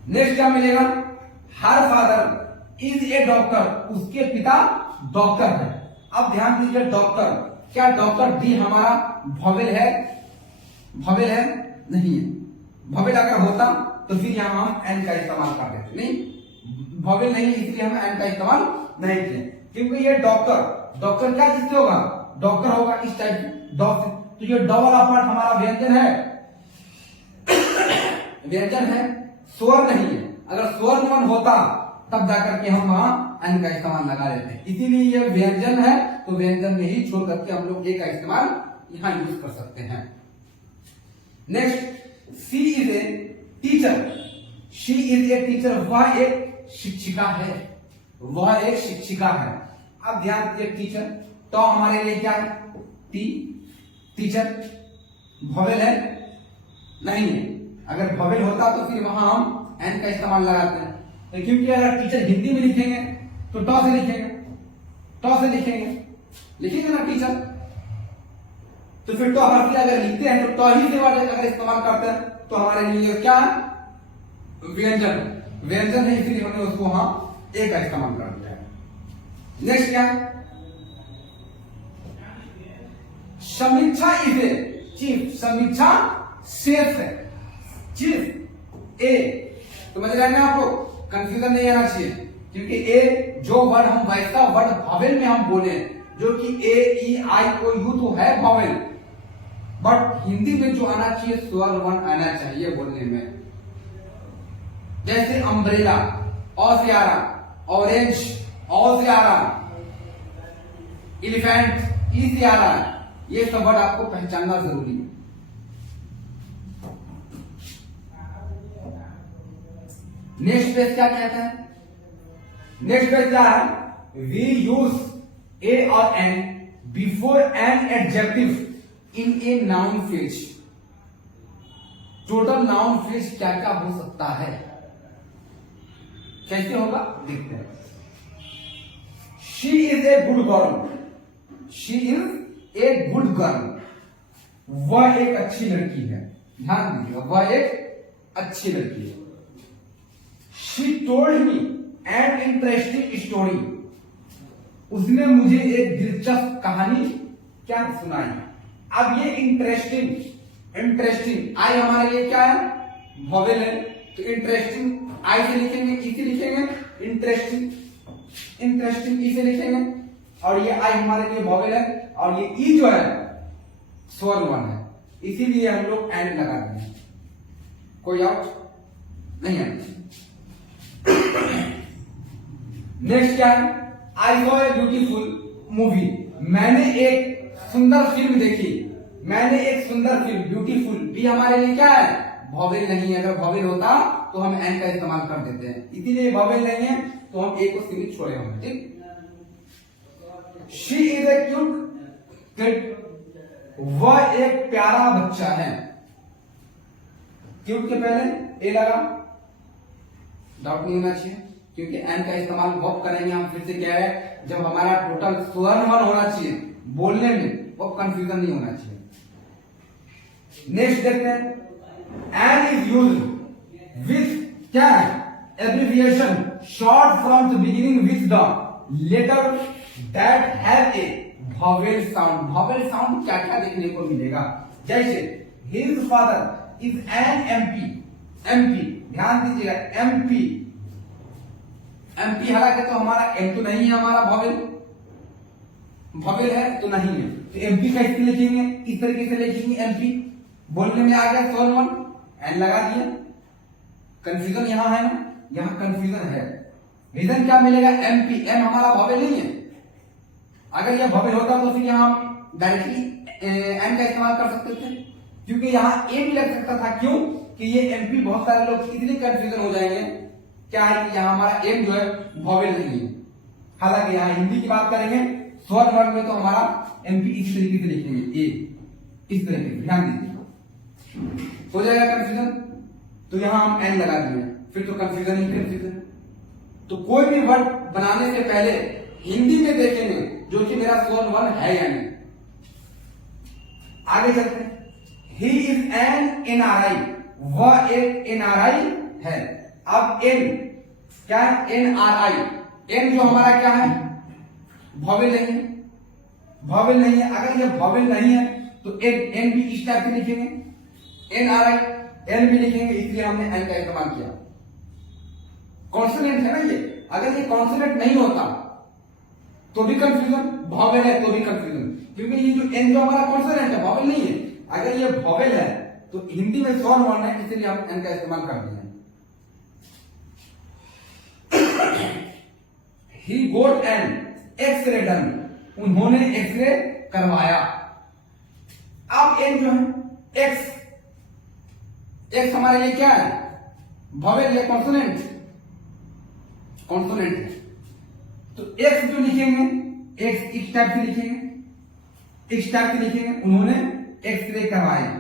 नेक्स्ट क्या मिलेगा, her father is a doctor, उसके पिता डॉक्टर है। अब ध्यान दीजिए डॉक्टर, क्या डॉक्टर डी हमारा भवेल है? भवेल है? नहीं है। भवेल अगर होता तो फिर यहां हम एन का इस्तेमाल कर देते, नहीं भवेल नहीं, इसलिए हम एन का इस्तेमाल नहीं किए, क्योंकि ये डॉक्टर, डॉक्टर क्या किससे होगा? डॉक्टर होगा इस टाइप डॉक्टर। तो ये डबल पार्ट हमारा व्यंजन है, व्यंजन है, स्वर नहीं है। अगर स्वर वन होता तब जाकर के हम वहां एन का इस्तेमाल लगा लेते हैं, इसीलिए ये व्यंजन है तो व्यंजन में ही छोड़ करके हम लोग ए का इस्तेमाल यहां यूज कर सकते हैं। Next, she is a teacher, she is a teacher, वह एक शिक्षिका है, वह एक शिक्षिका है। अब ध्यान दीजिए टीचर, तो हमारे लिए क्या है? T, teacher. भवेल है? नहीं है। अगर भवेल होता तो फिर वहां हम एन का इस्तेमाल लगाते हैं, तो क्योंकि अगर टीचर हिंदी में लिखेंगे तो टॉ से लिखेंगे, टॉ से लिखेंगे ना टीचर, तो फिर टॉ हर्फ अगर लिखते हैं तो टॉ ही से वर्ड अगर इस्तेमाल करते हैं तो हमारे लिए क्या है? व्यंजन, व्यंजन है, इसलिए हमने उसको वहां ए का इस्तेमाल कर दिया है। नेक्स्ट क्या है? समीक्षा इज ए चीफ, समीक्षा शेफ है, चीफ ए। तो समझ रहे हैं आप लोग, कंफ्यूजन नहीं आना चाहिए, क्योंकि ए जो वर्ड हम वैसा वर्ड भवेल में हम बोले, जो कि ए ई आई ओ यू तो है भवेल, बट हिंदी में जो आना चाहिए स्वर वर्ण आना चाहिए बोलने में। जैसे अम्ब्रेला, औ से आ रहा, ऑरेंज, औ से आ रहा, एलिफेंट, ई से आ रहा, ये सब वर्ड आपको पहचानना जरूरी है। नेक्स्ट पेज क्या कहता है? नेक्स्ट पेज क्या है? वी यूज ए और an before an adjective in a noun phrase. Total noun phrase क्या क्या हो सकता है, कैसे होगा देखते हैं। She is a good girl, she is a good girl, वह एक अच्छी लड़की है। ध्यान दीजिएगा, वह एक अच्छी लड़की है। She told me an interesting story, उसने मुझे एक दिलचस्प कहानी क्या सुनाई। अब ये इंटरेस्टिंग, इंटरेस्टिंग आई हमारे लिए क्या है? भवेल है, तो इंटरेस्टिंग आई से लिखेंगे, ई से लिखेंगे, इंटरेस्टिंग, इंटरेस्टिंग ई से लिखेंगे, और ये आई हमारे लिए भवेल है, और ये ई जो है स्वर वर्ण है, इसीलिए हम लोग एन लगा देंगे। कोई आउट नहीं है। नेक्स्ट क्या है? I saw a beautiful movie, मैंने एक सुंदर फिल्म देखी, मैंने एक सुंदर फिल्म, ब्यूटीफुल भी हमारे लिए क्या है? भवेल नहीं है। अगर भवेल होता तो हम एन का इस्तेमाल कर देते हैं, इसीलिए भवेल नहीं है तो हम ए को सीमित छोड़े होंगे। ठीक। She is A cute kid, वह एक प्यारा बच्चा है। क्यूट के पहले ए लगा, डाउट नहीं होना चाहिए, क्योंकि एन का इस्तेमाल वर्ब करेंगे हम। फिर से क्या है, जब हमारा टोटल स्वर्ण वर्ण होना चाहिए बोलने में, वो कंफ्यूजन नहीं होना चाहिए। नेक्स्ट देखते हैं, एन इज यूज्ड विथ क्या है? Abbreviation short from the beginning with the letter that have a vowel sound. vowel sound क्या क्या देखने को मिलेगा? जैसे his father is an MP, MP ध्यान दीजिएगा, एमपी, एमपी हालांकि तो हमारा एम तो नहीं है, हमारा vowel, vowel है तो नहीं है, तो एमपी कैसे लिखेंगे? इस तरीके से लिखेंगे एमपी, बोलने में आ गया स्वर वर्ण, एन लगा दिया। कंफ्यूजन यहां है ना, यहां कंफ्यूजन है। रीजन क्या मिलेगा? एमपी, एम हमारा vowel नहीं है। अगर यह भवेल होता तो फिर यहां हम डायरेक्टली एन का इस्तेमाल कर सकते थे, क्योंकि यहां ए भी लग सकता था। क्यों? कि ये एमपी, बहुत सारे लोग इजीली कंफ्यूजन हो जाएंगे, क्या है कि यहां हमारा एम जो है भवेल नहीं है। हालांकि यहां हिंदी की बात करेंगे स्वर वर्ण में तो हमारा एमपी इस तरीके से लिखेंगे, ए इस तरीके से, ध्यान दीजिए। हो जाएगा कंफ्यूजन। तो यहां हम एन लगा दिए, फिर तो कंफ्यूजन ही कंफ्यूजन। तो कोई भी वर्ड बनाने से पहले हिंदी में देखेंगे जो कि मेरा सोन वन है या नहीं। आगे चलते हैं। ही इज एन एनआरआई, वह एक एनआरआई है। अब एन क्या है? एनआरआई। एन जो हमारा क्या है? वॉवेल नहीं है, वॉवेल नहीं है। अगर ये वॉवेल नहीं है तो एन, एन भी इस टाइप से लिखेंगे, एनआरआई एन भी लिखेंगे, इसलिए हमने एन का इस्तेमाल किया। कॉन्सोनेंट है ना ये, अगर ये कॉन्सोनेंट नहीं होता तो भी कंफ्यूजन, वॉवेल है तो भी कंफ्यूजन, क्योंकि ये जो एन जो हमारा कॉन्सोनेंट है, वॉवेल नहीं है। अगर ये वॉवेल है तो हिंदी में स्वर वर्ण है, इसलिए हम एन का इस्तेमाल कर दिए। He got an X-ray done, उन्होंने एक्सरे करवाया। अब एन जो है एक्स, एक्स हमारे लिए क्या है? वॉवेल या कॉन्सोनेंट? कॉन्सोनेंट है। तो एक्स जो लिखेंगे, एक्स इस टाइप से लिखेंगे, इस टाइप से लिखेंगे, उन्होंने एक्सरे करवाया,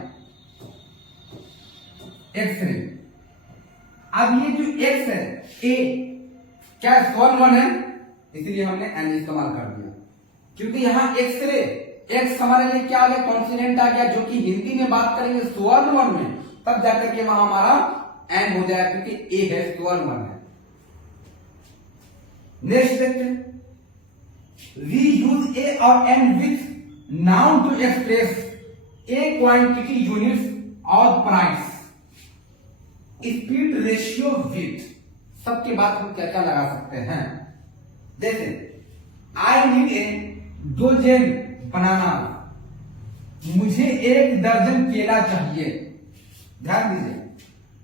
एक्सरे। अब ये जो एक्स है, ए क्या स्वर वन है, इसलिए हमने एन इस्तेमाल कर दिया, क्योंकि यहां एक्सरे, एक्स हमारे लिए क्या आ गया? कॉन्सोनेंट आ गया, जो कि हिंदी में बात करेंगे स्वर वन में, तब जाकर के वहां हमारा एन हो जाएगा, क्योंकि ए है, स्वर वन है। नेक्स्ट देखते हैं। वी यूज ए और an with noun to express a quantity units और प्राइस, स्पीड, रेशियो, वेट, सबके बाद हम क्या क्या लगा सकते हैं। जैसे आई नीड ए डोजन बनाना, मुझे 1 दर्जन केला चाहिए। ध्यान दीजिए,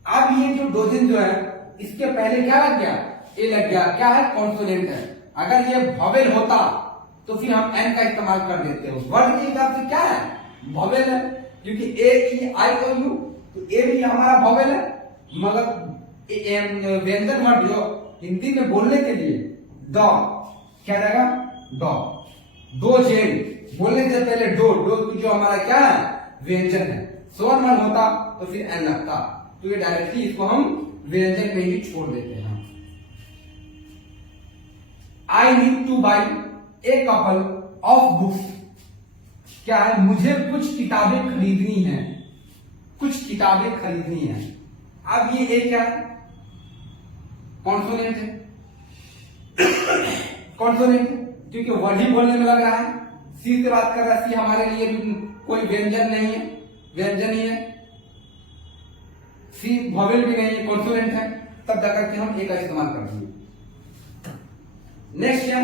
अब ये जो डोजन जो है, इसके पहले क्या लग गया? ए लग गया। क्या है? कॉन्सोनेंट है। अगर ये वॉवेल होता तो फिर हम एन का इस्तेमाल कर देते हो। वर्ड के हिसाब से क्या है? वॉवेल है, क्योंकि ए, ई, आई और यू, तो ए भी हमारा वॉवेल है। मगर व्यंजन वर्ड जो हिंदी में बोलने के लिए द क्या रहेगा? डॉ। दो जेन बोलने से पहले डो, डो जो हमारा क्या है? व्यंजन है। स्वर वर्ण होता तो फिर एन लगता, तो ये डायरेक्टली इसको हम व्यंजन में ही छोड़ देते हैं। I need two by a couple of books, क्या है? मुझे कुछ किताबें खरीदनी है, कुछ किताबें खरीदनी है। अब ये ए क्या है? कॉन्सोनेंट है, कॉन्सोनेंट है, क्योंकि वर्ड ही बोलने में लग रहा है। सी से बात कर रहा है, सी हमारे लिए भी कोई व्यंजन नहीं है, व्यंजन ही है। सी वॉवेल भी नहीं है, कॉन्सोनेंट है, तब जाकर के हम ए का इस्तेमाल कर दिए। नेक्स्ट क्या?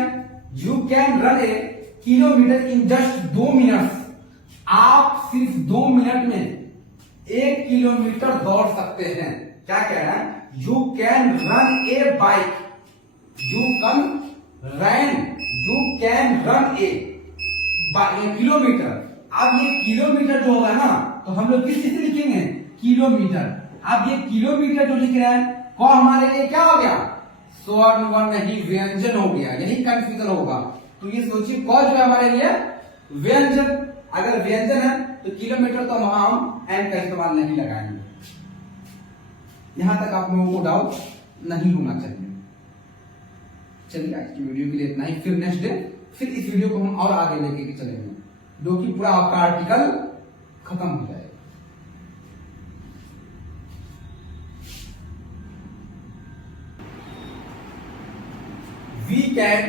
You can run A kilometre in just 2 minutes, आप सिर्फ 2 मिनट में 1 किलोमीटर दौड़ सकते हैं। क्या कह रहा है? You can run A bike, you can run A kilometre. अब ये किलोमीटर जो होगा ना, तो हम लोग किस चीज से लिखेंगे? किलोमीटर। अब ये किलोमीटर जो लिख रहा है, को हमारे लिए क्या हो गया? स्वर्ण वर्ण नहीं, व्यंजन हो गया, यही कंफ्यूजन होगा। तो ये सोचिए, क जो है हमारे लिए व्यंजन, अगर व्यंजन है तो किलोमीटर तो वहां हम एन का इस्तेमाल नहीं लगाएंगे। यहां तक आप लोगों को डाउट नहीं होना चाहिए। चलिए आज की वीडियो के लिए इतना ही, फिर नेक्स्ट डे फिर इस वीडियो को हम और आगे लेके चलेंगे, जो कि पूरा आपका आर्टिकल खत्म हो जाएगा। We can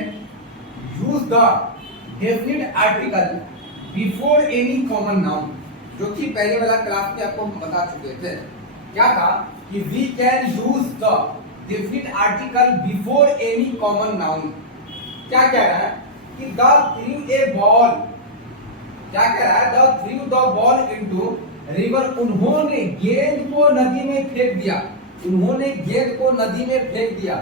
use the definite article before any common noun, जो कि पहले वाला क्लास में आपको हम बता चुके थे। क्या था कि we can use the definite article before any common noun। क्या कह रहा है कि the threw a ball, क्या कह रहा है? the threw the ball into river, उन्होंने गेंद को नदी में फेंक दिया, उन्होंने गेंद को नदी में फेंक दिया।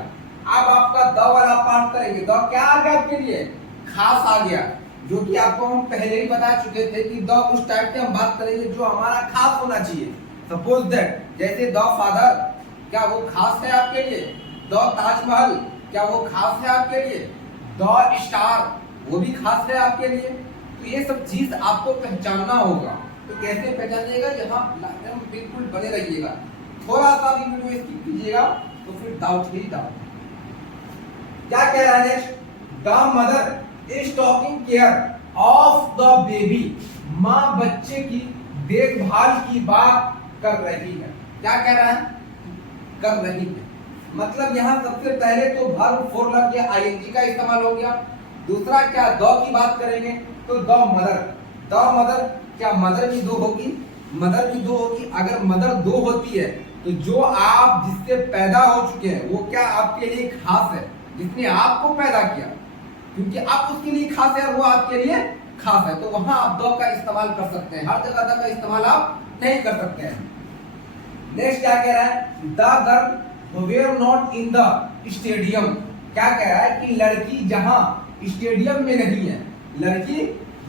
अब आपका द वाला पार्ट करेंगे। द क्या आ गया आपके लिए? खास आ गया, जो कि आपको हम पहले ही बता चुके थे कि द उस टाइप की हम बात करेंगे जो हमारा खास होना चाहिए। सपोज दैट, जैसे द फादर, क्या वो खास है आपके लिए? द ताजमहल, क्या वो खास है आपके लिए? द स्टार, वो भी खास है आपके लिए। तो ये सब चीज आपको पहचानना होगा। तो कैसे पहचानिएगा, यहाँ बिल्कुल बने रहिएगा, थोड़ा सा भी वीडियो स्किप कीजिएगा तो फिर डाउट ही डाउट। क्या कह रहा है next, the mother is taking care of the baby, माँ बच्चे की देखभाल की बात कर रही है। क्या कह रहा है, कर रही है, मतलब यहाँ सबसे पहले तो वर्ब फोर लग गया, आईएनजी का इस्तेमाल हो गया। दूसरा क्या, द की बात करेंगे तो द मदर, क्या मदर भी दो होगी, मदर भी दो होगी। अगर मदर दो होती है तो जो आप जिससे पैदा हो चुके हैं वो क्या आपके लिए खास है, जिसने आपको पैदा किया, क्योंकि आप उसके लिए खास है और वो आपके लिए खास है, तो वहां आप द का इस्तेमाल कर सकते हैं, हर जगह द का इस्तेमाल आप नहीं कर सकते हैं। नेक्स्ट क्या कह रहा है, the girl were not in the stadium, क्या कह रहा है कि लड़की जहां स्टेडियम में नहीं है, लड़की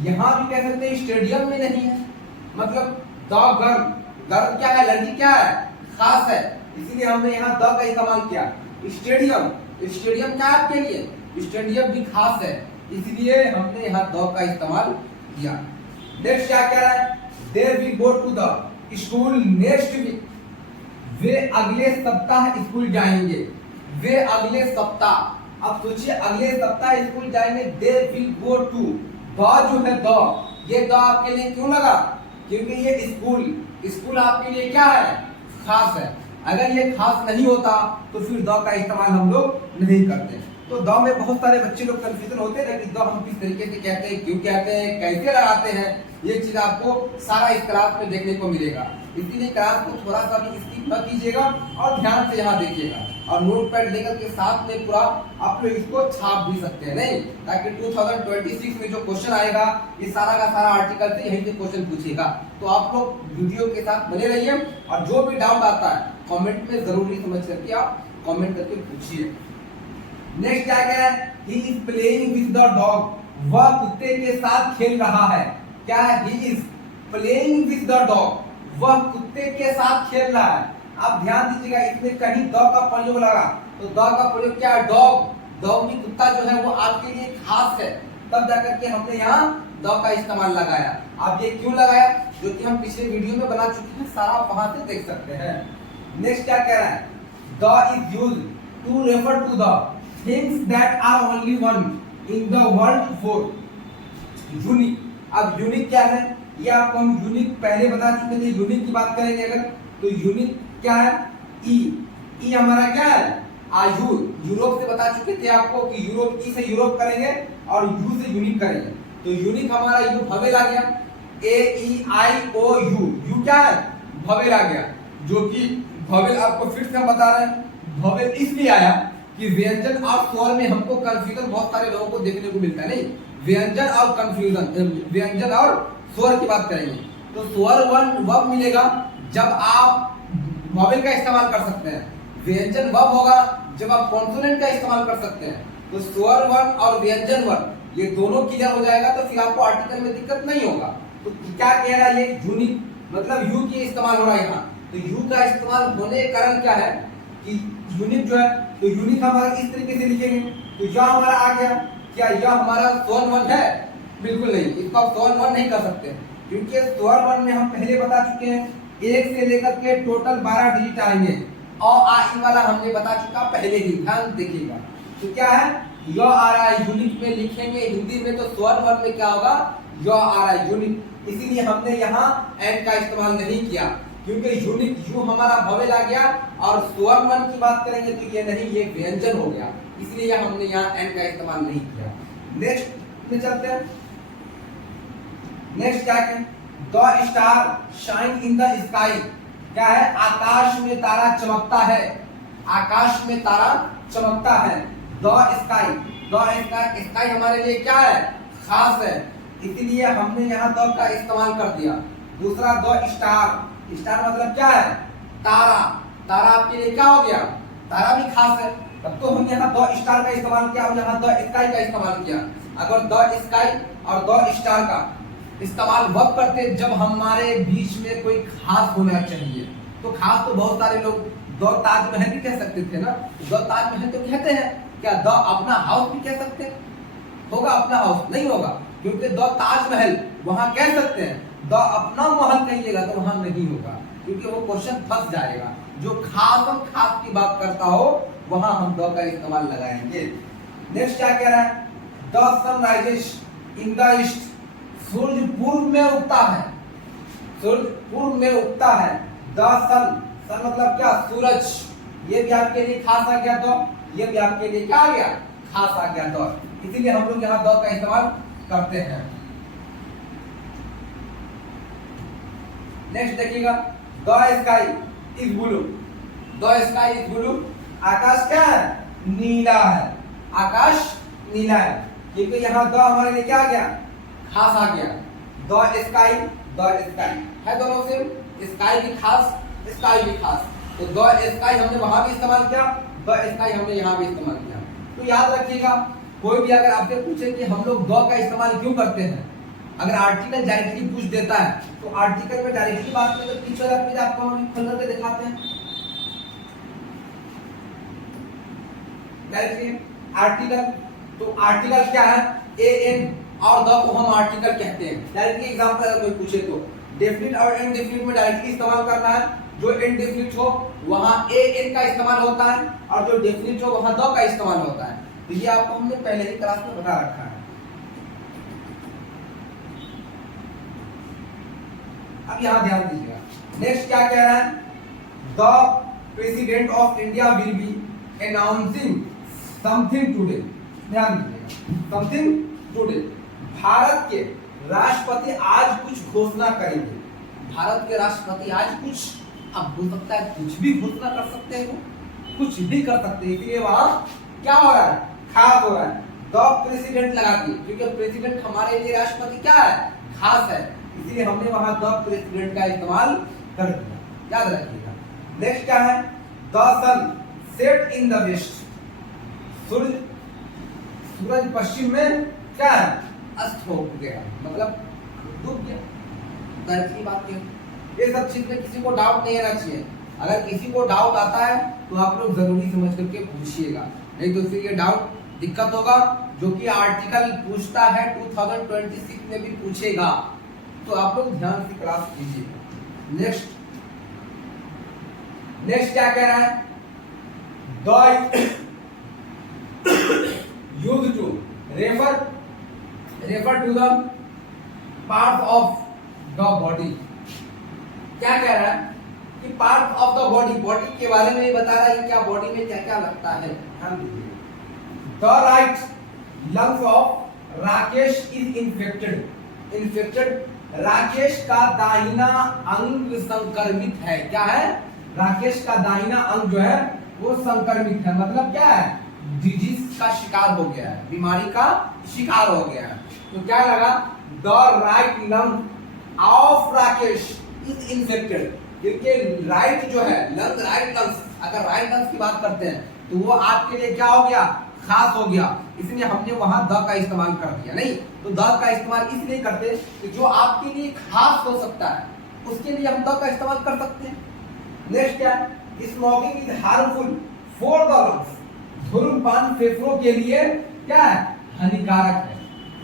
यहां भी कह सकते हैं स्टेडियम में नहीं है, मतलब द गर्ल क्या है, लड़की क्या है, खास है, इसीलिए हमने यहाँ द का इस्तेमाल किया। स्टेडियम क्या है आपके लिए, स्टेडियम भी खास है, इसलिए हमने यहाँ द का इस्तेमाल किया। नेक्स्ट क्या कह रहा है, they will go to the school next week, वे अगले सप्ताह स्कूल जाएंगे, वे अगले सप्ताह, अब सोचिए अगले सप्ताह स्कूल जाएंगे, they will go to, the जो है द, ये द आपके लिए क्यों लगा, क्योंकि ये स्कूल आपके लिए क्या है, खास है। अगर ये खास नहीं होता तो फिर द का इस्तेमाल हम लोग नहीं करते। तो द में बहुत सारे बच्चे लोग कंफ्यूजन होते हैं कि द हम किस तरीके से कहते हैं, क्यों कहते हैं, कैसे लगाते हैं, ये चीज आपको सारा इस क्लास में देखने को मिलेगा। इसीलिए क्लास को थोड़ा सा भी स्किप मत कीजिएगा और ध्यान से यहाँ देखिएगा, और नोट पैड लेकर के साथ में पूरा आप लोग इसको छाप भी सकते हैं, नहीं, ताकि 2026 में जो क्वेश्चन आएगा ये सारा का सारा आर्टिकल से यहीं से क्वेश्चन पूछेगा। तो आप लोग वीडियो के साथ बने रहिए, और जो भी डाउट आता है कमेंट में जरूरी समझ करके आप कमेंट करके पूछिए। नेक्स्ट क्या कह रहा है, he is playing with the dog, वह कुत्ते के साथ खेल रहा है। क्या है, he is playing with the dog, वह कुत्ते के साथ खेल रहा है। आप ध्यान दीजिएगा, इसमें कहीं द का प्रयोग लगा तो द का प्रयोग क्या है, डॉग भी कुत्ता जो है वो आपके लिए खास है, तब जाकर के हमने यहाँ द का इस्तेमाल लगाया। आप ये क्यों लगाया, जो कि हम पिछले वीडियो में बना चुके हैं, सारा वहां से देख सकते हैं। नेक्स्ट क्या कह रहा है, the is used to refer to the things that are only one in the world for unique. अब यूनिक क्या है, ये आपको हम यूनिक पहले बता चुके थे। यूनिक की बात करेंगे अगर तो यूनिक क्या है, ई हमारा क्या है, आयु, यूरोप से बता चुके थे आपको कि यूरोप, ई से यूरोप करेंगे और यू से यूनिक करेंगे, तो यूनिक हमारा यू भवेल आ गया, AEIOU, यू क्या है, भवेल आ गया, जो कि भवेल आपको फिर से हम बता रहे हैं, भवेल इसलिए आया कि व्यंजन और स्वर में हमको कंफ्यूजन बहुत सारे लोगों को देखने को मिलता है, नहीं, व्यंजन और कंफ्यूजन, व्यंजन और स्वर की बात करेंगे तो स्वर वन वब मिलेगा जब आप वॉवेल का इस्तेमाल कर सकते हैं, व्यंजन वब होगा जब आप कॉन्सोनेंट का इस्तेमाल कर सकते हैं। तो स्वर वन और व्यंजन वन ये दोनों क्लियर हो जाएगा तो फिर आपको आर्टिकल में दिक्कत नहीं होगा। तो क्या कह रहा है, ये यूनिक मतलब यू की इस्तेमाल हो रहा है यहाँ, तो यू का इस्तेमाल होने का कारण क्या है कि यूनिक जो है, तो यूनिक हमारा इस तरीके से लिखेंगे, तो यह हमारा आ गया, क्या यह हमारा स्वर वन है, बिल्कुल नहीं, इसको आप स्वर वन नहीं कर सकते, क्योंकि स्वर वन में हम पहले बता चुके हैं एक से लेकर के टोटल 12 डिजिट आएंगे, और आ ई वाला हमने बता चुका पहले ही, ध्यान देखिएगा। तो क्या है, य आ रहा है, यूनिक में लिखेंगे हिंदी में तो स्वर वन में क्या होगा, य आ रहा है यूनिक, इसीलिए हमने यहाँ एन का इस्तेमाल नहीं किया, क्योंकि यूनिक यू हमारा भवेल आ गया, और स्वर वन की बात करेंगे तो ये नहीं, ये व्यंजन हो गया, इसलिए हमने यहाँ एन का इस्तेमाल नहीं किया। नेक्स्ट में चलते हैं। नेक्स्ट क्या है, the star shine in the sky, क्या है, आकाश में तारा चमकता है, आकाश में तारा चमकता है। द स्काई स्काई हमारे लिए क्या है, खास है, इसलिए हमने यहाँ द का इस्तेमाल कर दिया। दूसरा द स्टार मतलब क्या है, तारा, तारा आपके लिए क्या हो गया, तारा भी खास है, तब तो हम यहाँ द स्टार का इस्तेमाल किया और यहाँ द स्काई का इस्तेमाल किया। अगर द स्काई और द स्टार का इस्तेमाल वक्त करते जब हमारे बीच में कोई खास होना चाहिए, तो खास तो बहुत सारे लोग द ताजमहल भी कह सकते थे ना, द ताजमहल तो कहते हैं, क्या द अपना हाउस भी कह सकते हैं, होगा अपना हाउस नहीं होगा, क्योंकि द ताजमहल वहां कह सकते हैं, द अपना महल कहिएगा तो वहां नहीं होगा, क्योंकि वो क्वेश्चन फंस जाएगा। जो खास और खास की बात करता हो वहां हम द का इस्तेमाल लगाएंगे। नेक्स्ट क्या कह रहा है, the sun rises in the east, सूर्य पूर्व में उगता है, सूर्य पूर्व में उगता है। द सन, सन मतलब क्या, सूरज, ये भी आपके लिए खास आ गया, तो ये भी आपके लिए क्या आ गया, खास आ गया, तो इसीलिए हम लोग यहाँ द का इस्तेमाल करते हैं। नेक्स्ट देखिएगा, the sky is blue, the sky is blue, आकाश क्या है, नीला है, आकाश नीला है, क्योंकि यहाँ द हमारे लिए क्या आ गया, खास आ गया। द स्काई है दोनों सेम, स्काई भी खास, स्काई भी खास, तो द स्काई हमने वहां भी इस्तेमाल किया, द स्काई हमने यहाँ भी इस्तेमाल किया। तो याद रखिएगा, कोई भी अगर आपसे पूछे कि हम लोग द का इस्तेमाल क्यों करते हैं, अगर आर्टिकल डायरेक्टली पूछ देता है तो आर्टिकल में डायरेक्टली बात करें, तो पीछे वाला पेज आपको हम खोल करके दिखाते हैं। डायरेक्टली आर्टिकल, तो आर्टिकल क्या है, ए एन और द को हम आर्टिकल कहते हैं। डायरेक्टली एग्जांपल अगर कोई पूछे तो डेफिनिट और इनडेफिनिट में डायरेक्टली इस्तेमाल करना है, जो इनडेफिनिट हो वहां ए एन का इस्तेमाल होता है, और जो डेफिनिट हो वहां द का इस्तेमाल होता है। तो ये आपको हमने पहले ही क्लास में बता रखा है। अब यहां ध्यान दीजिएगा, नेक्स्ट क्या कह रहा है, the president of India will be announcing something today, ध्यान दीजिएगा, समथिंग टुडे, भारत के राष्ट्रपति आज कुछ घोषणा करेंगे, भारत के राष्ट्रपति आज कुछ, अब हो सकता है कुछ भी घोषणा कर सकते हैं, कुछ भी कर सकते हैं, इसलिए वहां क्या हो रहा है, खास हो रहा है, द प्रेसिडेंट लगा दिए, क्योंकि प्रेसिडेंट हमारे लिए राष्ट्रपति क्या है, खास है, इसलिए हमने वहां द प्रेसिडेंट का इस्तेमाल कर दिया, याद रखिएगा। नेक्स्ट क्या है, the sun set in the west, सूरज पश्चिम में क्या है, अस्त हो गया, मतलब डूब गया, डायरेक्टली बात करें। ये सब चीज में किसी को डाउट नहीं आना चाहिए, अगर किसी को डाउट आता है तो आप लोग जरूरी समझ करके पूछिएगा, नहीं तो फिर ये डाउट दिक्कत होगा, जो कि आर्टिकल पूछता है 2026 में भी पूछेगा, तो आप लोग ध्यान से क्लास कीजिए। नेक्स्ट क्या कह रहा है, the use to refer to the part of the body, क्या कह रहा है कि part of the body, body के बारे में बता रहा है कि क्या बॉडी में क्या क्या लगता है। The right lungs of Rakesh is infected, Rakesh का दाहिना अंग संक्रमित है, क्या है, राकेश का दाहिना अंग जो है वो संक्रमित है, मतलब क्या है, डिजीज का शिकार हो गया है, बीमारी का शिकार हो गया है। तो क्या लगा, the right lung of Rakesh is infected, क्योंकि राइट जो है लंग, राइट लंग्स, अगर राइट लंग्स की बात करते हैं तो वो आपके लिए क्या हो गया, खास हो गया, इसलिए हमने वहां द का इस्तेमाल कर दिया। नहीं तो द का इस्तेमाल इसलिए करते हैं कि जो आपके लिए खास हो सकता है उसके लिए हम द का इस्तेमाल कर सकते हैं। नेक्स्ट क्या है, smoking is harmful for the lungs, धूम्रपान फेफड़ों के लिए क्या है, हानिकारक है,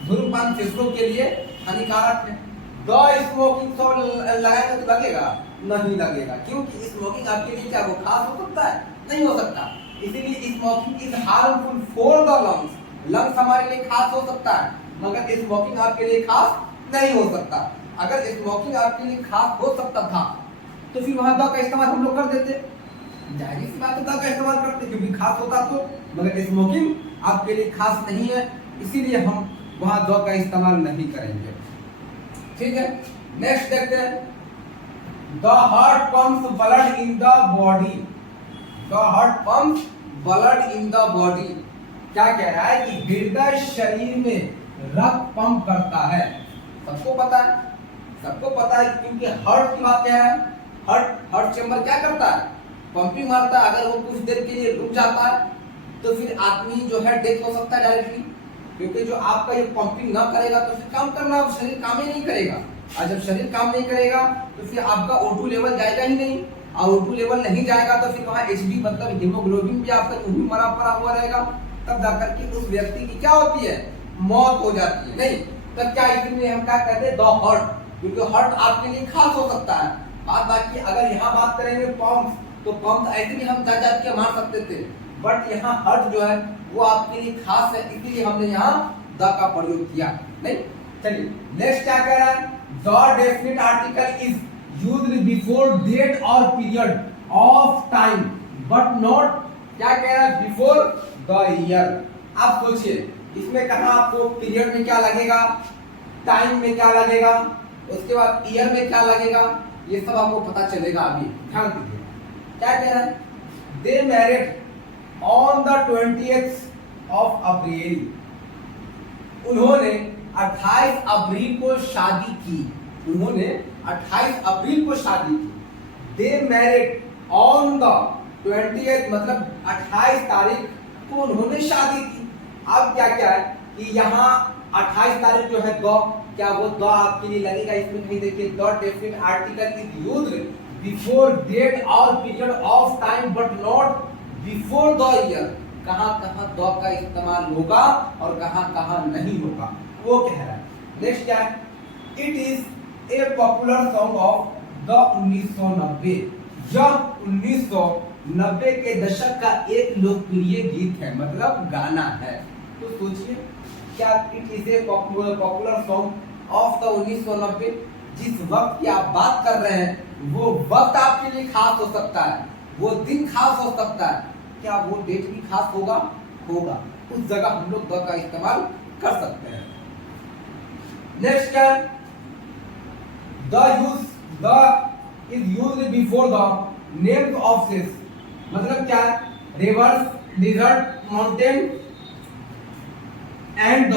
धूम्रपान फेफड़ों के लिए हानिकारक है। द स्मोकिंग सब लगाएंगे तो लगेगा, नहीं लगेगा, क्योंकि स्मोकिंग आपके लिए क्या वो खास हो सकता है, नहीं हो सकता, इसीलिए smoking is harmful for the lungs, lungs हमारे लिए खास हो सकता है मगर स्मोकिंग आपके लिए खास नहीं हो सकता। अगर स्मोकिंग आपके लिए खास हो सकता था तो फिर वहां द का इस्तेमाल हम लोग कर देते, जाहिर सी बात है द का इस्तेमाल करते, क्योंकि खास होता तो, मगर स्मोकिंग आपके लिए खास नहीं है, इसीलिए हम वहां द का इस्तेमाल नहीं करेंगे। ठीक है, नेक्स्ट देखते हैं, the heart pumps blood in the body, the heart pumps blood in the body, क्या कह रहा है कि हृदय शरीर में रक्त पंप करता है, सबको पता है, सबको पता है, क्योंकि हार्ट की बात क्या है, हार्ट चेंबर क्या करता है, पंपिंग मारता है, अगर वो कुछ देर के लिए रुक जाता है तो फिर आदमी जो है डेथ हो सकता है डायरेक्टली, क्योंकि जो आपका ये पंपिंग ना करेगा तो फिर काम करना, शरीर काम ही नहीं करेगा, और जब शरीर काम नहीं करेगा तो फिर आपका O2 लेवल जाएगा ही नहीं, और O2 लेवल नहीं जाएगा तो फिर वहाँ HB मतलब हीमोग्लोबिन भी आपका यूं ही मरा पड़ा हुआ रहेगा, तब जाकर के उस व्यक्ति की क्या होती है, मौत हो जाती है। नहीं तब क्या, इसलिए हम क्या कहते हैं, द क्योंकि हर्ट आपके लिए खास हो सकता है। बात बाकी अगर यहाँ बात करेंगे पंप, तो पंप ऐसे भी हम जा के मार सकते थे, बट यहाँ हर्ट जो है वो आपके लिए खास है, इसीलिए हमने यहाँ द का प्रयोग किया। नहीं, चलिए नेक्स्ट क्या कह रहा है, the definite article is used before date और period of time but not, क्या कह रहा है, बिफोर द ईयर। आप सोचिए इसमें कहा आपको पीरियड में क्या लगेगा, टाइम में क्या लगेगा, उसके बाद ईयर में क्या लगेगा, ये सब आपको पता चलेगा। अभी ध्यान दीजिए क्या कह रहा है, they married on the 20th of April, उन्होंने 28 अप्रैल को शादी की, उन्होंने 28 अप्रैल को शादी की। दे मैरिड ऑन द 20th मतलब 28 तारीख को उन्होंने शादी की। अब क्या क्या है कि यहाँ 28 तारीख जो है दो, क्या वो दो आपके लिए लगेगा, इसमें कहीं देखिए the definite article is used before date और period of time but not before the year. कहां कहां द का इस्तेमाल होगा और कहां कहां नहीं होगा वो कह रहा है। नेक्स्ट क्या है, it is A popular song of the 1990, यह 1990 के दशक का एक लोकप्रिय गीत है, मतलब गाना है। तो सोचिए क्या it is A popular song of the 1990, जिस वक्त की आप बात कर रहे हैं वो वक्त आपके लिए खास हो सकता है, वो दिन खास हो सकता है, क्या वो डेट भी खास होगा, होगा, उस जगह हम लोग द का इस्तेमाल कर सकते हैं। नेक्स्ट क्या, the is used before the names of place, मतलब क्या, rivers, desert, mountain and the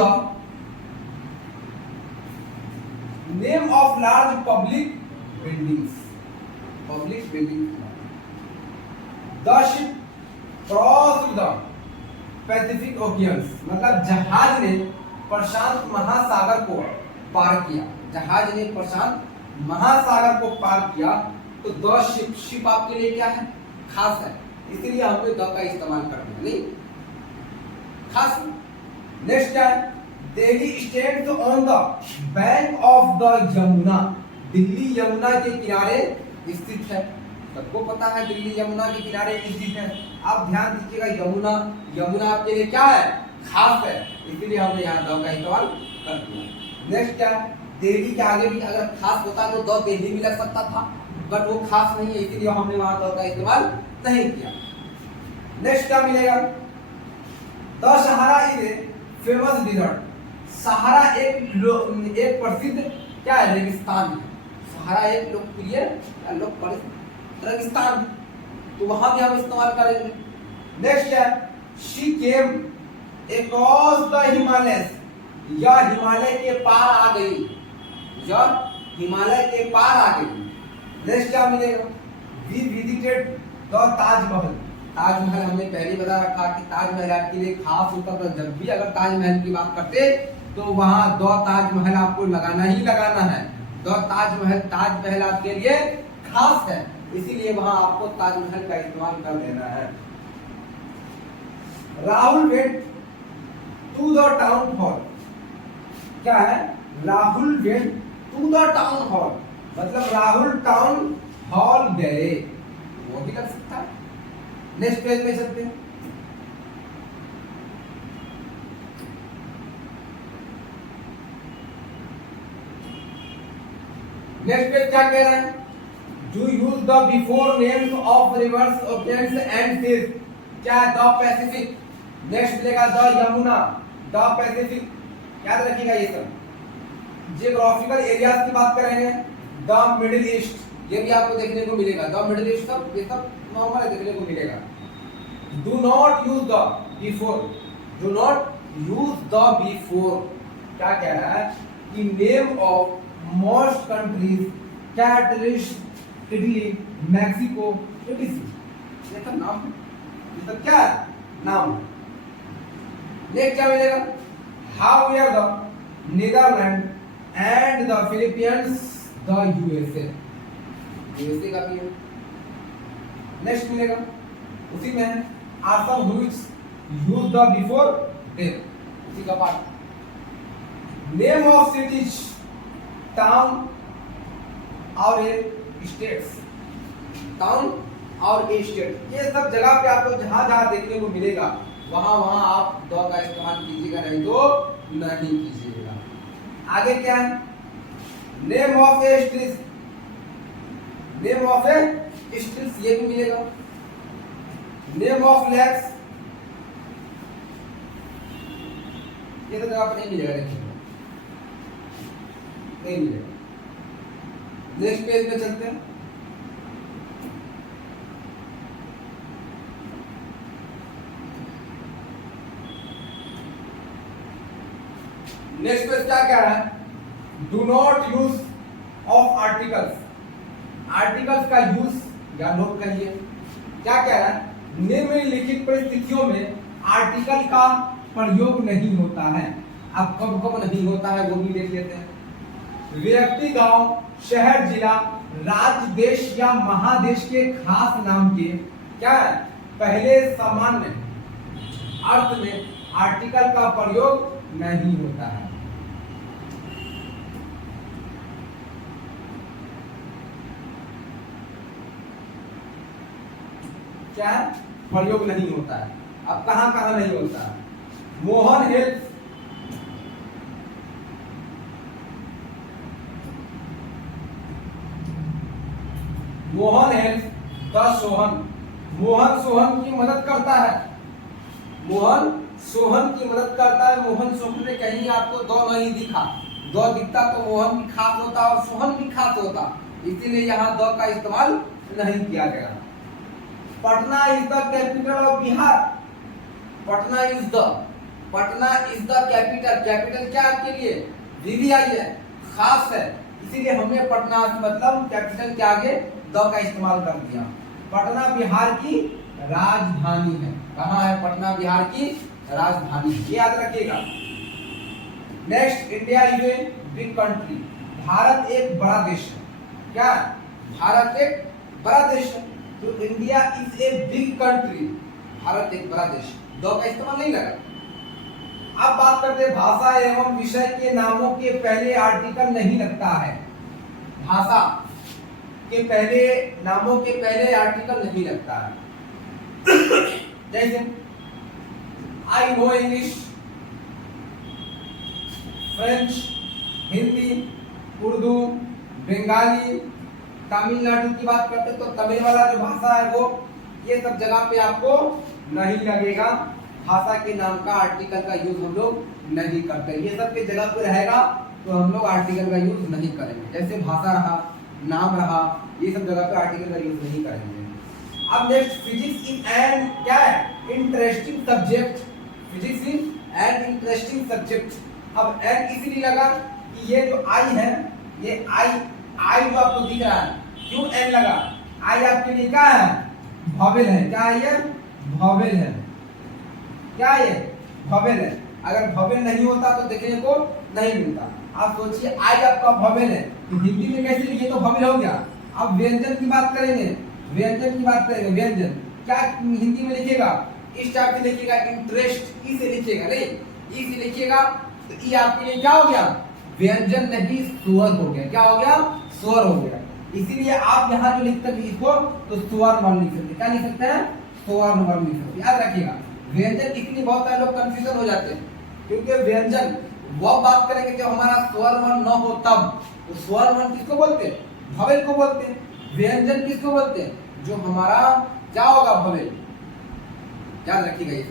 name of large public buildings, public buildings. The ship crossed the Pacific oceans, मतलब जहाज ने प्रशांत महासागर को पार किया, जहाज ने प्रशांत महासागर को पार किया। तो द शिप, शिप आपके लिए क्या है, खास है, इसीलिए हमने द का इस्तेमाल कर दिया, नहीं खास। नेक्स्ट क्या है, Delhi stands on the bank of the Yamuna, Delhi Yamuna के किनारे स्थित है, सबको पता है दिल्ली यमुना के किनारे स्थित है। आप ध्यान दीजिएगा यमुना, यमुना आपके लिए क्या है, खास है, इसीलिए हमने यहाँ द का इस्तेमाल कर दिया। नेक्स्ट क्या, दिल्ली के आगे भी अगर खास होता तो द दिल्ली भी लग सकता था, बट वो खास नहीं है, इसीलिए हमने वहां द का इस्तेमाल नहीं किया। नेक्स्ट क्या मिलेगा, the Sahara is famous desert, Sahara एक प्रसिद्ध क्या है, रेगिस्तान है, सहारा एक लोकप्रिय रेगिस्तान, तो वहां भी हम इस्तेमाल करेंगे। नेक्स्ट है, she came across the Himalayas, यह हिमालय के पार आ गई, यह हिमालय के पार आ गई। नेक्स्ट क्या मिलेगा, we visited the Taj Mahal, Taj Mahal हमने पहले बता रखा कि ताजमहल आपके लिए खास होता था, जब भी अगर ताजमहल की बात करते तो वहां द ताजमहल आपको लगाना ही लगाना है, द ताजमहल, ताजमहल आपके लिए खास है, इसीलिए वहां आपको ताजमहल का इस्तेमाल कर देना है। Rahul went to the town hall, क्या है, Rahul went to the town hall, मतलब राहुल टाउन हॉल गए, वो भी लग सकता है। नेक्स्ट पेज में चलते हैं, नेक्स्ट पेज क्या कह रहा है, do use the before names of rivers, oceans and seas, क्या है, द पैसिफिक। नेक्स्ट मिलेगा द यमुना, द पैसिफिक, याद रखिएगा ये सब। जियोग्राफिकल एरियाज की बात करेंगे, द मिडिल ईस्ट, ये भी आपको देखने को मिलेगा, द मिडिल ईस्ट, सब ये सब नॉर्मल देखने को मिलेगा। Do not use the before, do not use the before, क्या कह रहा है कि नेम ऑफ मोस्ट कंट्रीज, कैटरिश, इटली, मैक्सिको, इटली, ये सब नाम है, ये सब क्या है, नाम। नेक्स्ट क्या मिलेगा, how were the Netherland and the Philippines the USA, USA का भी है। नेक्स्ट मिलेगा उसी में है, are some which use the before date, उसी का part. Name of cities, town और ए स्टेट्स, टाउन और ए स्टेट, ये सब जगह पे आपको जहां जहां देखने को मिलेगा वहां वहां आप द का इस्तेमाल कीजिएगा, नहीं तो नहीं कीजिएगा। आगे क्या है, name of A street, name of A street ये भी मिलेगा, नेम ऑफ लेक्स, ये तो जगह पर नहीं मिलेगा, नहीं मिलेगा। नेक्स्ट पेज पे चलते हैं। नेक्स्ट पेज क्या कह रहा है, do not use of articles, articles का यूज या नोट करिए। क्या कह रहा है, निम्नलिखित परिस्थितियों में आर्टिकल का प्रयोग नहीं होता है। अब कब कब नहीं होता है वो भी देख लेते हैं। व्यक्ति, गांव, शहर, जिला, राज्य, देश या महादेश के खास नाम के क्या है, पहले सामान्य अर्थ में आर्टिकल का प्रयोग नहीं होता है। क्या प्रयोग नहीं होता है। अब कहां कहां नहीं होता है, Mohan help, Mohan help the Sohan, Mohan Sohan की मदद करता है, मोहन सोहन की मदद करता है। मोहन सोहन ने कहीं आपको दो नहीं दिखा, दो दिखता तो मोहन भी खास होता और सोहन भी खास होता, इसीलिए यहाँ दो का इस्तेमाल नहीं किया गया। Patna is the capital of Bihar, Patna is the capital, capital क्या आपके लिए वीवीआई है, खास है, इसीलिए हमने पटना मतलब कैपिटल के आगे द का इस्तेमाल कर दिया। पटना बिहार की राजधानी है, कहाँ है पटना बिहार की राजधानी, ये याद रखिएगा। Next, India is a big country, Bharat एक बड़ा देश है। क्या, भारत एक बड़ा देश है, तो India is a big country, Bharat एक बड़ा देश, दो का इस्तेमाल नहीं लगा। अब बात करते हैं भाषा एवं विषय के नामों के पहले आर्टिकल नहीं लगता है, भाषा के पहले नामों के पहले आर्टिकल नहीं लगता है। जैसे I know English, French, Hindi, Urdu, Bengali, Tamil Nadu की बात करते तो तमिल वाला जो भाषा है वो, ये सब जगह पे आपको नहीं लगेगा, भाषा के नाम का आर्टिकल का यूज हम लोग नहीं करते। ये सब के जगह पे रहेगा तो हम लोग आर्टिकल का यूज नहीं करेंगे, जैसे भाषा रहा, नाम रहा, ये सब जगह पे आर्टिकल का यूज नहीं करेंगे। अब नेक्स्ट, फिजिक्स इज एन क्या है, interesting subject, physics is an interesting subject. अब एन इसीलिए लगा कि ये जो आई है, ये आई जो आपको दिख रहा है, क्यों एन लगा, आई आपके लिए क्या है, वॉवेल है। क्या है ये, वॉवेल है। क्या ये, वॉवेल है। अगर वॉवेल नहीं होता तो देखने को नहीं मिलता। आप सोचिए आई आपका वॉवेल है तो हिंदी में कैसे लिखिए, तो वॉवेल हो गया। अब व्यंजन की बात करेंगे, व्यंजन की बात करेंगे, व्यंजन क्या हिंदी में लिखिएगा, इस टाइप से लिखिएगा, इंटरेस्ट ई से लिखिएगा, नहीं ई से लिखिएगा तो ई आपके लिए क्या हो गया, व्यंजन नहीं स्वर हो गया। क्या हो गया, स्वर हो गया। इसीलिए आप यहाँ जो लिखते हैं इसको तो स्वर वर्ण लिख सकते, क्या लिख सकते हैं, स्वर वर्ण लिख सकते। याद रखिएगा, व्यंजन इसलिए बहुत सारे लोग कंफ्यूजन हो जाते हैं, क्योंकि व्यंजन वो बात करेंगे जब हमारा स्वर वर्ण न हो तब। तो स्वर वर्ण किसको बोलते हैं, वॉवेल को बोलते हैं। व्यंजन किसको बोलते हैं, जो हमारा क्या होगा, वॉवेल। याद रखिएगा, ये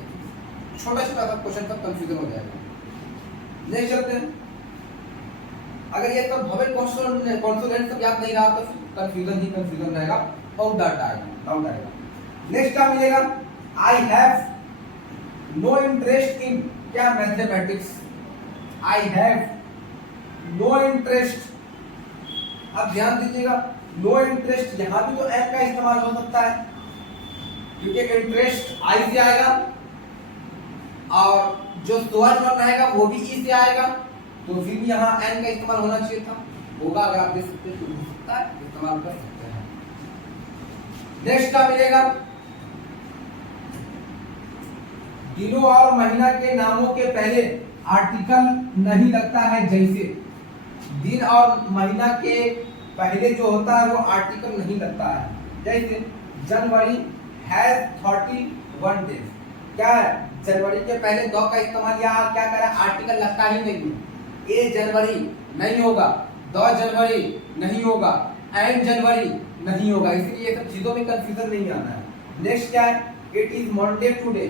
छोटा छोटा सा क्वेश्चन का कंफ्यूजन हो जाएगा। नेक्स्ट चलते हैं। अगर ये सब वॉवेल कॉन्सोनेंट सब याद नहीं रहा तो कंफ्यूजन ही कंफ्यूजन रहेगा, बहुत डाटा आएगा। नेक्स्ट क्या मिलेगा, I have no interest in क्या, mathematics. I have no interest. अब ध्यान दीजिएगा, नो इंटरेस्ट यहाँ भी तो एम का इस्तेमाल हो सकता है, क्योंकि इंटरेस्ट आई से आएगा और जो स्वर वर्ण रहेगा वो भी ई से आएगा, तो फिर भी यहाँ एन का इस्तेमाल होना चाहिए था, होगा। अगर आप देख सकते हैं तो हो सकता है, इस्तेमाल कर सकते हैं। नेक्स्ट क्या मिलेगा, दिनों और महीना के नामों के पहले आर्टिकल नहीं लगता है, जैसे दिन और महीना के पहले जो होता है वो आर्टिकल नहीं लगता है। जैसे जनवरी हैज 31 डेज, क्या है, जनवरी के पहले द का इस्तेमाल यहाँ क्या करा, आर्टिकल लगता ही नहीं है। ए जनवरी नहीं होगा, द जनवरी नहीं होगा, एंड जनवरी नहीं होगा, इसलिए ये सब चीजों में कंफ्यूजन नहीं आना है। नेक्स्ट क्या है, it is Monday today,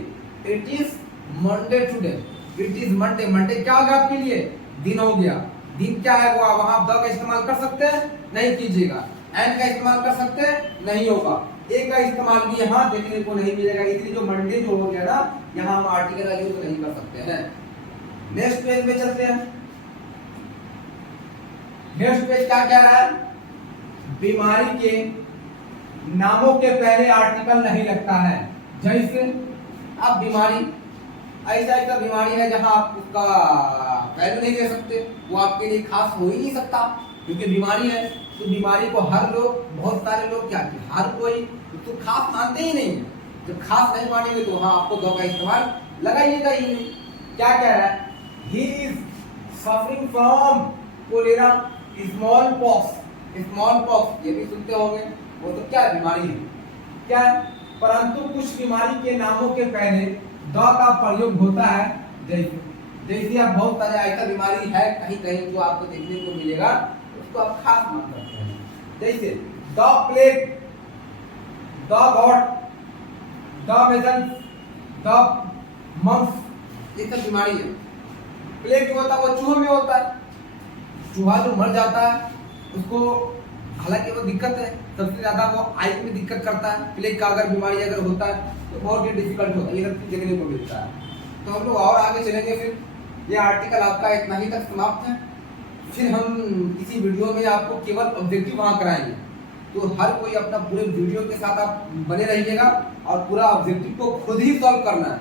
it is Monday today, it is Monday, Monday क्या होगा आपके लिए, दिन हो गया। दिन क्या है वो, वहां द का इस्तेमाल कर सकते हैं, नहीं कीजिएगा। एंड का इस्तेमाल कर सकते हैं, नहीं होगा। ए का इस्तेमाल भी यहाँ देखने को नहीं मिलेगा, इसलिए जो मंडे जो हो गया ना, यहाँ हम आर्टिकल का यूज नहीं कर सकते हैं। नेक्स्ट पेज पे चलते हैं। नेक्स्ट पेज क्या कह रहा है, बीमारी के नामों के पहले आर्टिकल नहीं लगता है। जैसे अब बीमारी, ऐसा बीमारी है जहां आप उसका वैल्यू नहीं दे सकते, वो आपके लिए खास हो ही नहीं सकता, क्योंकि बीमारी है। तो बीमारी को हर लोग, बहुत सारे लोग क्या, हर कोई तो खास मानते ही नहीं। जब खास नहीं मानेंगे तो वहां आपको दो का इस्तेमाल लगाइएगा ही नहीं। क्या कह रहा है, he is suffering from cholera, smallpox, smallpox ये भी सुनते होंगे, वो तो क्या बीमारी है, क्या है? परंतु कुछ बीमारी के नामों के पहले द का प्रयोग होता है। जैसे आप बहुत सारे ऐसा बीमारी है कहीं कहीं जो आपको देखने को मिलेगा, उसको आप खास मान सकते हैं। जैसे the plague, the got, the measles, the mumps, ये सब बीमारी है। प्लेग जो होता है वो चूहे में होता है, चूहा जो मर जाता है उसको, हालांकि वो दिक्कत है, सबसे ज्यादा वो आई में दिक्कत करता है। प्लेग का अगर बीमारी अगर होता है तो बहुत ही डिफिकल्ट होता है, ये सब देखने को मिलता है। तो हम लोग और आगे चलेंगे। फिर ये आर्टिकल आपका इतना ही तक समाप्त है। फिर हम किसी वीडियो में आपको केवल ऑब्जेक्टिव वहां कराएंगे, तो हर कोई अपना पूरे वीडियो के साथ आप बने रहिएगा और पूरा ऑब्जेक्टिव को खुद ही सॉल्व करना है।